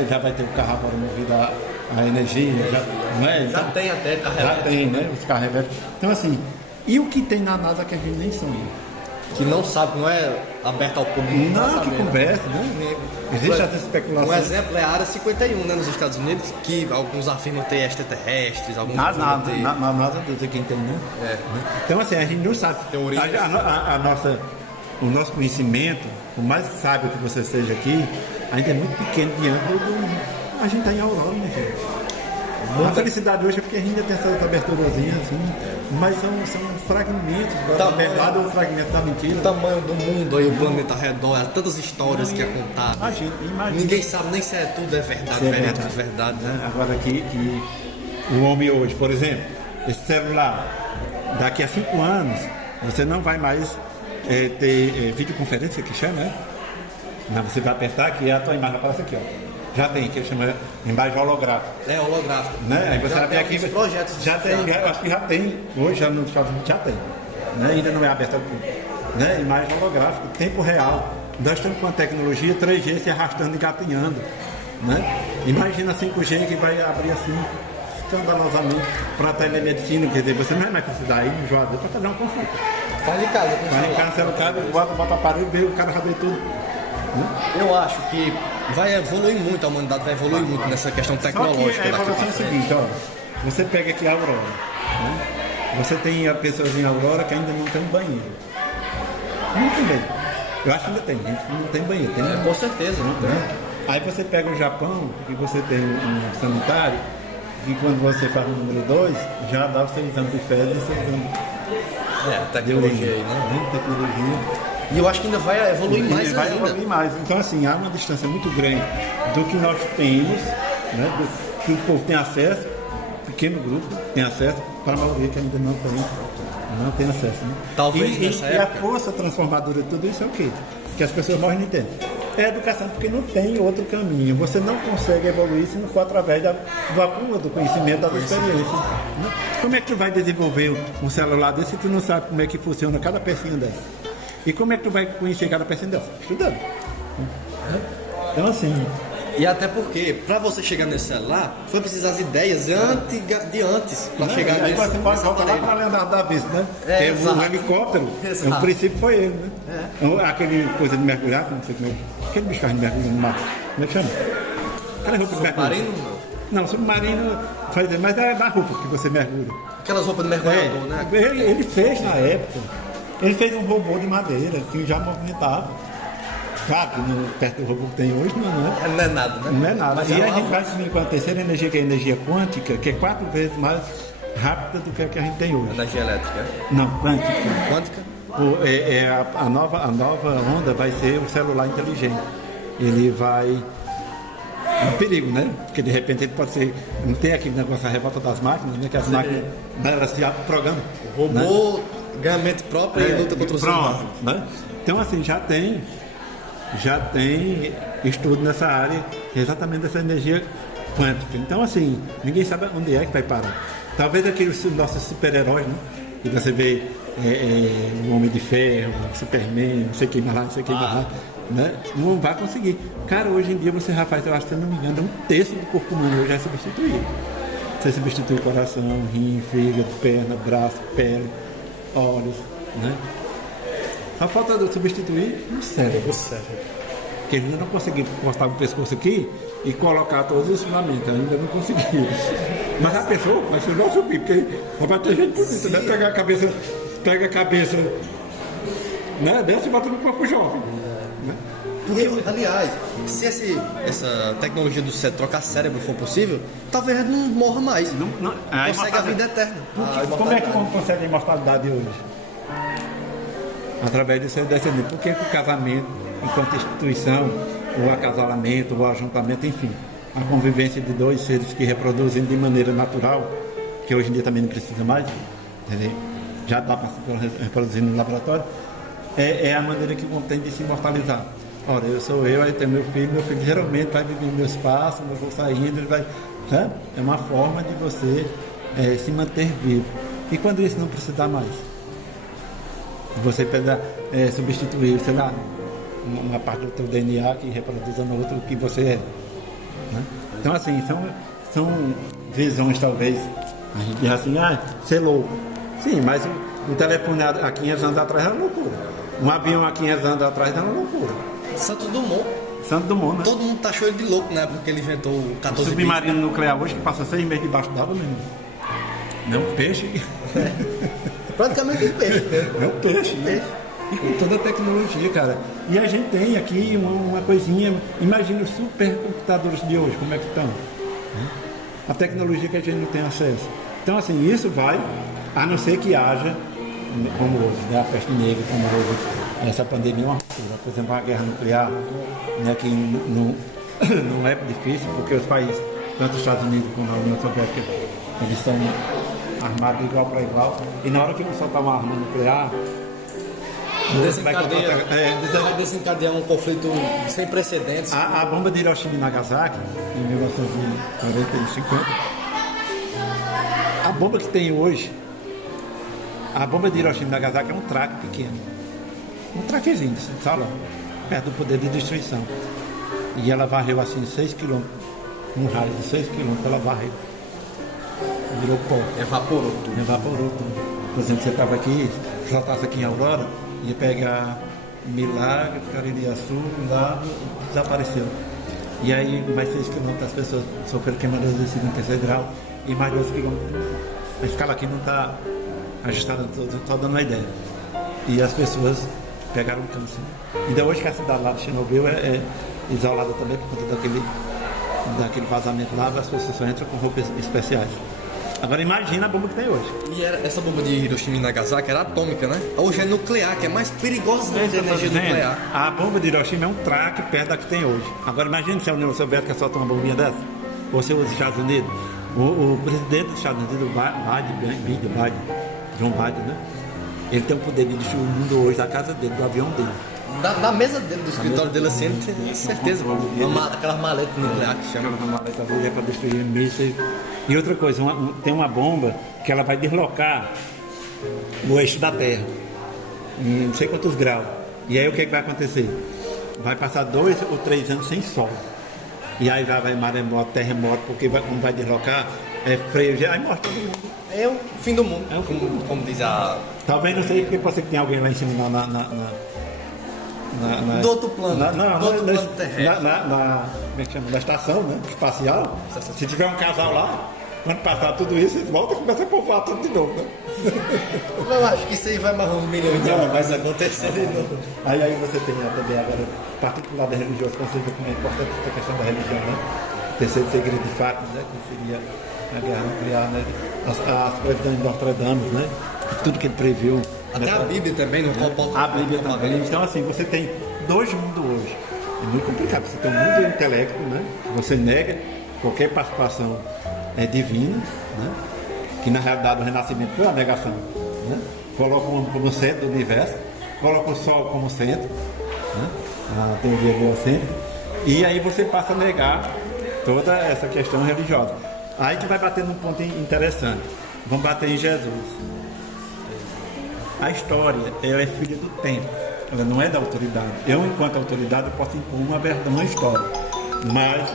Já vai ter o carro agora movido a energia, já tem até carro elétrico. Já tem, né? Os carros elétricos. Então assim, e o que tem na NASA que a gente nem sonha? Que não sabe, não é aberto ao público. Não, que conversa, né? Existe essa especulação. Um exemplo é a Área 51, né, nos Estados Unidos, que alguns afirmam ter extraterrestres, alguns afirmam ter... Na NASA, quem tem, né? Então, assim, a gente não sabe. O nosso conhecimento, por mais sábio que você seja aqui, ainda é muito pequeno diante do... A gente está em Aurora, né, gente? A felicidade hoje é porque a gente ainda tem essas aberturazinhas, assim, mas são fragmentos da verdade ou fragmentos da mentira. O tamanho do mundo aí, o planeta ao redor, há tantas histórias que é contado. Imagina. Ninguém sabe nem se tudo é verdade, tudo é verdade, né? Agora que o homem hoje, por exemplo, esse celular, daqui a 5 anos, você não vai mais ter videoconferência, que chama, né? Mas você vai apertar aqui e a tua imagem aparece aqui, ó. Já tem, que chama imagem holográfica. É holográfico. Né? Aí você vai ver aqui. Projetos Já tem, eu acho que já tem. Hoje já nos Estados Unidos já tem. Né? Ainda não é aberta ao público. Né? Imagem holográfica, tempo real. Nós estamos com a tecnologia 3G se arrastando e engatinhando. Né? Imagina a 5G que vai abrir assim, escandalosamente, para a telemedicina. Quer dizer, você não vai precisar ir no Juazeiro para fazer uma consulta. Faz em casa. Vai em casa, o cara bota o aparelho, vê o cara já vê tudo. Eu acho que vai evoluir muito, a humanidade vai evoluir muito nessa questão tecnológica. Só que a evolução é o seguinte, ó, você pega aqui a Aurora, né? Você tem pessoas em Aurora que ainda não tem banheiro. Não tem banheiro. Eu acho que ainda tem, gente não tem banheiro. Tem, Com certeza, não tem. né? Aí você pega o Japão, que você tem um sanitário, e quando você faz o número 2, já dá o seu exame de fezes e o seu exame Tecnologia aí, né? Tecnologia. E eu acho que ainda vai evoluir mais vai ainda. evoluir mais. Então, assim, há uma distância muito grande do que nós temos, né, do que o povo tem acesso, pequeno grupo tem acesso, para a maioria que ainda não tem acesso. Né? Talvez nessa e época. a força transformadora de tudo isso é o quê? Que as pessoas mais não entendem. É a educação, porque não tem outro caminho. Você não consegue evoluir se não for através do acúmulo do conhecimento, das experiências. Né? Como é que tu vai desenvolver um celular desse se tu não sabe como é que funciona cada pecinha dessa? E como é que tu vai conhecer cada pecinha dessa? Estudando. Então, assim... E até porque, para você chegar nesse celular, foi preciso as ideias de antes para chegar aí nesse você pode voltar lá para a Leonardo da Vinci, né? É, Porque o helicóptero, o princípio foi ele, né? Aquele coisa de mergulhar, não sei como é. Aquele bicho que faz mergulho no mar. Como é que chama? Aquela roupa de mergulho. Submarino? Não, submarino faz, mas é da roupa que você mergulha. Aquelas roupas de mergulhador, né? Ele fez na época, ele fez um robô de madeira que já movimentava. Claro que perto do robô que tem hoje Não é nada, né? não é nada. Mas e é a gente vai descobrir com a terceira energia, que é a energia quântica, que é 4 vezes mais rápida do que a gente tem hoje. Energia elétrica. Não, quântica. Quântica? A nova onda vai ser o celular inteligente. Ele vai... É um perigo, né? Porque de repente ele pode ser... Não tem aquele negócio, a revolta das máquinas, né? Que as máquinas, elas se programam. O robô ganha mente própria e luta contra os humanos. Né? Então, assim, já tem estudo nessa área, exatamente dessa energia quântica. Então, assim, ninguém sabe onde é que vai parar. Talvez aqueles nossos super-heróis, né? E você vê o Homem de Ferro, o Superman, não sei quem mais lá, não sei quem mais lá, né? Não vai conseguir. Cara, hoje em dia você, rapaz, eu acho que, se eu não me engano, 1/3 do corpo humano hoje já é substituído. Você substitui coração, rim, fígado, perna, braço, pele, olhos, né? A falta de substituir o cérebro. Porque ainda não conseguiu cortar o pescoço aqui e colocar todos os filamentos. Ainda não conseguiu. Mas a pessoa vai ser o nosso bico, porque vai ter gente bonita, né? Pega a cabeça, né? Desce e bota no corpo jovem. Né? Porque, aliás, se essa tecnologia do trocar cérebro for possível, talvez não morra mais. Consegue a vida eterna. Como é que consegue a imortalidade hoje? Através do seu descendente. Por que o casamento, enquanto instituição, o acasalamento, o ajuntamento, enfim, a convivência de dois seres que reproduzem de maneira natural, que hoje em dia também não precisa mais, já dá para reproduzir no laboratório, é a maneira que o homem tem de se imortalizar. Ora, eu sou eu, aí tem meu filho geralmente vai viver no meu espaço, eu vou saindo, ele vai. Sabe? É uma forma de você se manter vivo. E quando isso não precisar mais? Você precisa substituir, sei lá, uma parte do teu DNA que reproduza no outro que você é. Né? Então, assim, são visões, talvez, a gente diz assim, ser louco. Sim, mas o telefone há 500 anos atrás era loucura. Um avião há 500 anos atrás era loucura. Santos Dumont, né? Todo mundo tá cheio de louco, né? Porque ele inventou o 14 O submarino nuclear hoje que passa 6 meses debaixo d'água mesmo. Não é um peixe. Praticamente um peixe. É um peixe, né? E com toda a tecnologia, cara. E a gente tem aqui uma coisinha, imagina os supercomputadores de hoje, como é que estão. A tecnologia que a gente não tem acesso. Então, assim, isso vai, a não ser que haja, como houve, né, a peste negra, como houve essa pandemia, uma ruptura. Por exemplo, a guerra nuclear, né, que não é difícil, porque os países, tanto os Estados Unidos como a União Soviética, eles são armados igual para igual. E na hora que um soltar uma arma nuclear, Vai desencadear um conflito sem precedentes. A bomba de Hiroshima e Nagasaki, em 1940 e 50, a bomba que tem hoje, a bomba de Hiroshima e Nagasaki é um traque pequeno. Um traquezinho de salão, perto do poder de destruição. E ela varreu assim 6 km, um raio de 6 km, ela varreu. Virou pó. Evaporou tudo. Por exemplo, você estava aqui, se soltasse aqui em Aurora, ia pegar Milagre, Caririaçu, Lago, desapareceu. E aí, mais 6 km, as pessoas sofreram queimaduras de segundo e terceiro grau, e mais 2 km. A escala aqui não está ajustada, só dando uma ideia. E as pessoas pegaram câncer. Ainda hoje que a cidade lá de Chernobyl é isolada também por conta daquele vazamento lá, as pessoas só entram com roupas especiais. Agora imagina a bomba que tem hoje. E essa bomba de Hiroshima e Nagasaki era atômica, né? Hoje é nuclear, que é mais perigosa do que a energia nuclear. A bomba de Hiroshima é um traque perto da que tem hoje. Agora imagina se a União Soviética solta uma bombinha dessa. Ou se os Estados Unidos. O presidente dos Estados Unidos, John Biden, né? Ele tem o poder de destruir o mundo hoje da casa dele, do avião dele. Na mesa dele, do escritório dele, assim, ele tem certeza. Aquelas maletas nucleares que chama. Aquela maleta é para destruir mísseis. E outra coisa, tem uma bomba que ela vai deslocar o eixo da Terra, em não sei quantos graus. E aí o que vai acontecer? Vai passar 2 ou 3 anos sem sol. E aí vai maremoto, terremoto, porque como vai deslocar, freio, aí morre todo mundo. É o fim do mundo, como diz a... Talvez não sei porque pode ser que tem alguém lá em cima do outro plano. Como é que chama? Na estação, né? Espacial. Se tiver um casal lá, quando passar tudo isso, eles voltam e começam a povoar tudo de novo, né? Eu acho que isso aí vai mais uns milhões de anos, vai acontecer de novo. Aí você tem também agora, particular da religião, quando você vê como é importante essa questão da religião, né? Terceiro segredo de Fátima, né? Que seria a guerra nuclear, né? As previsões de Nostradamus, né? Tudo que ele previu. Até a Bíblia também, não falta. A Bíblia também. Então, assim, você tem 2 mundos hoje. É muito complicado. Você tem um mundo do intelecto, né? Você nega qualquer participação divina, né? Que na realidade o Renascimento foi uma negação, né? Coloca o homem como centro do universo, coloca o Sol como centro, né? A teoria geocêntrica. E aí você passa a negar toda essa questão religiosa. Aí que vai bater num ponto interessante. Vamos bater em Jesus. A história, ela é filha do tempo, ela não é da autoridade. Eu, enquanto autoridade, posso impor uma verdade, uma história, mas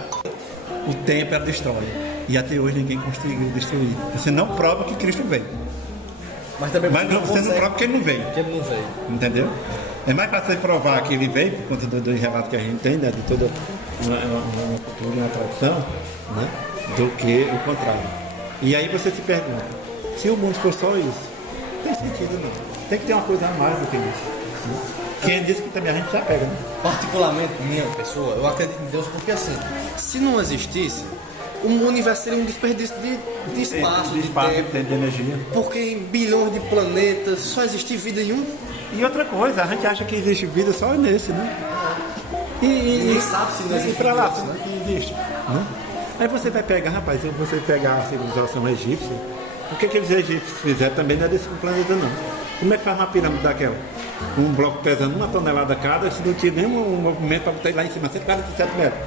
o tempo ela destrói. E até hoje ninguém conseguiu destruir. Você não prova que Cristo veio. Mas também você não prova que ele não veio. Que ele não veio. Entendeu? É mais fácil você provar que ele veio, por conta dos relatos que a gente tem, né, de toda uma cultura, uma tradição, né, do que o contrário. E aí você se pergunta, se o mundo for só isso, não tem sentido não. Tem que ter uma coisa a mais do que isso. Quem disse que também a gente se apega, né? Particularmente, minha pessoa, eu acredito em Deus porque assim, se não existisse, o universo seria um desperdício de espaço, de tempo, de energia. Porque em bilhões de planetas só existe vida em um. E outra coisa, a gente acha que existe vida só nesse, né? E sabe se não existe pra lá, Deus, né? Que existe, né? Aí você vai pegar, rapaz, você pegar a civilização egípcia, o que os egípcios fizeram também não é desse planeta não. Como é que faz uma pirâmide daquela? Um bloco pesando 1 tonelada cada, se não tinha nenhum movimento para botar ele lá em cima, 147 metros.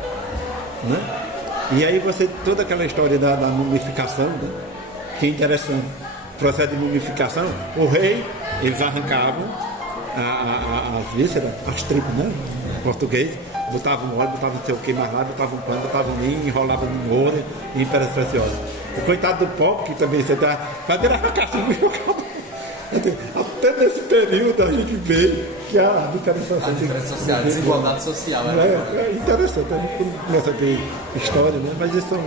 Né? E aí você, toda aquela história da mumificação, né? Que é interessante. O processo de mumificação, o rei, eles arrancavam as vísceras, as tripas, né? Em português, botavam óleo, botavam não sei o que mais lá, botavam pano, botavam linho, enrolavam em ouro e em pedras preciosas. O coitado do pobre, que também você dá, cadê a arrancação do meu. Até nesse período a gente vê que a diferença social, a desigualdade social é interessante, a gente começa a ver história, né? Mas isso para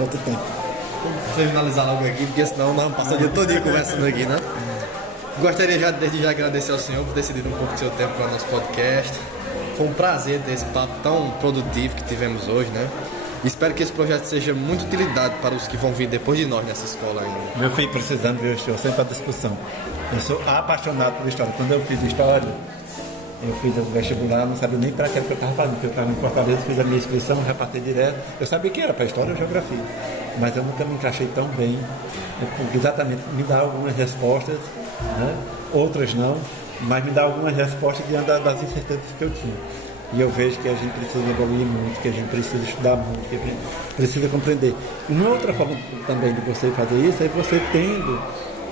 outro tempo. Vamos finalizar logo aqui, porque senão nós vamos passar o dia todo conversando aqui, né? Gostaria já desde já agradecer ao senhor por ter cedido um pouco do seu tempo para o nosso podcast. Foi um prazer ter esse papo tão produtivo que tivemos hoje, né? Espero que esse projeto seja muito de utilidade para os que vão vir depois de nós nessa escola ainda. Eu fui precisando ver o senhor sempre à discussão. Eu sou apaixonado por história. Quando eu fiz história, eu fiz o vestibular, não sabia nem para que eu estava fazendo, porque eu estava em Fortaleza, fiz a minha inscrição, reparti direto. Eu sabia que era para história ou geografia, mas eu nunca me encaixei tão bem, porque exatamente me dá algumas respostas né? Outras não, mas me dá algumas respostas diante das incertezas que eu tinha. E eu vejo que a gente precisa evoluir muito, que a gente precisa estudar muito, que a gente precisa compreender. Uma outra forma também de você fazer isso é você tendo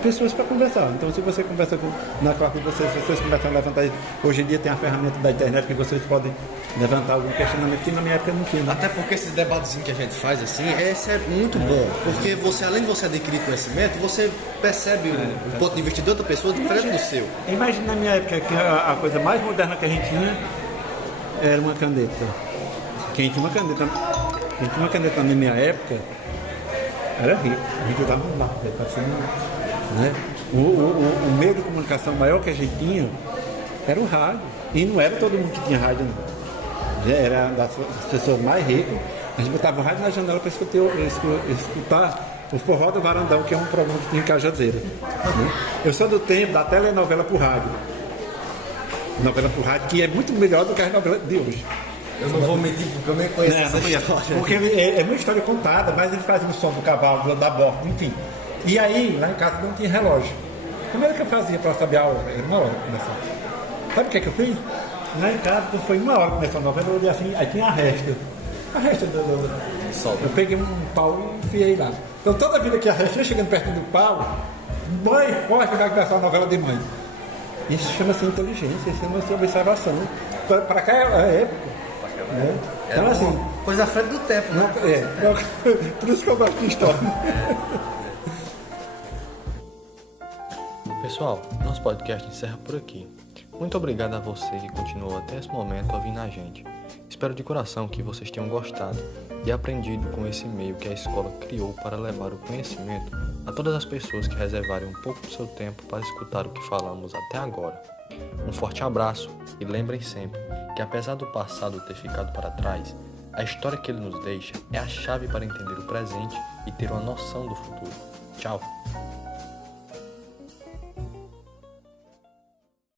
pessoas para conversar. Então, se você conversa na classe de vocês começam a levantar. Hoje em dia tem a ferramenta da internet que vocês podem levantar algum questionamento que na minha época não tinha. Né? Até porque esses debatezinhos que a gente faz assim, esse é muito bom. Porque você, além de você adquirir conhecimento, você percebe o ponto de vista de outra pessoa diferente do seu. Imagina na minha época que a coisa mais moderna que a gente tinha era uma caneta. Quem tinha uma caneta na minha época era rico. A gente usava um lápis, né? O meio de comunicação maior que a gente tinha era o rádio. E não era todo mundo que tinha rádio, não. Já era das pessoas mais ricas. A gente botava o rádio na janela para escutar o Forró do Varandão, que é um programa que tinha em Cajazeira. Né? Eu sou do tempo da telenovela por rádio. Novela por rádio, que é muito melhor do que as novelas de hoje. Eu não vou mentir porque eu nem conheço essa história. Porque é uma história contada, mas ele fazia o som do cavalo, da bota, enfim. E aí, lá em casa não tinha relógio. Como era que eu fazia para saber a hora? Era uma hora que começava. Sabe o que é que eu fiz? Lá em casa, quando foi uma hora que começou a novela, eu olhei assim, aí tinha a resta. A resta do sol. Eu peguei um pau e enfiei lá. Então toda vida que a resta ia chegando perto do pau, mãe, corre que vai começar a novela de mãe. Isso chama-se inteligência, isso chama-se observação. Para aquela época. Né? Então, assim. Coisa à frente do tempo, né? Por isso que eu gosto de história. Pessoal, nosso podcast encerra por aqui. Muito obrigado a você que continuou até esse momento ouvindo a gente. Espero de coração que vocês tenham gostado e aprendido com esse meio que a escola criou para levar o conhecimento a todas as pessoas que reservarem um pouco do seu tempo para escutar o que falamos até agora. Um forte abraço e lembrem sempre que apesar do passado ter ficado para trás, a história que ele nos deixa é a chave para entender o presente e ter uma noção do futuro. Tchau!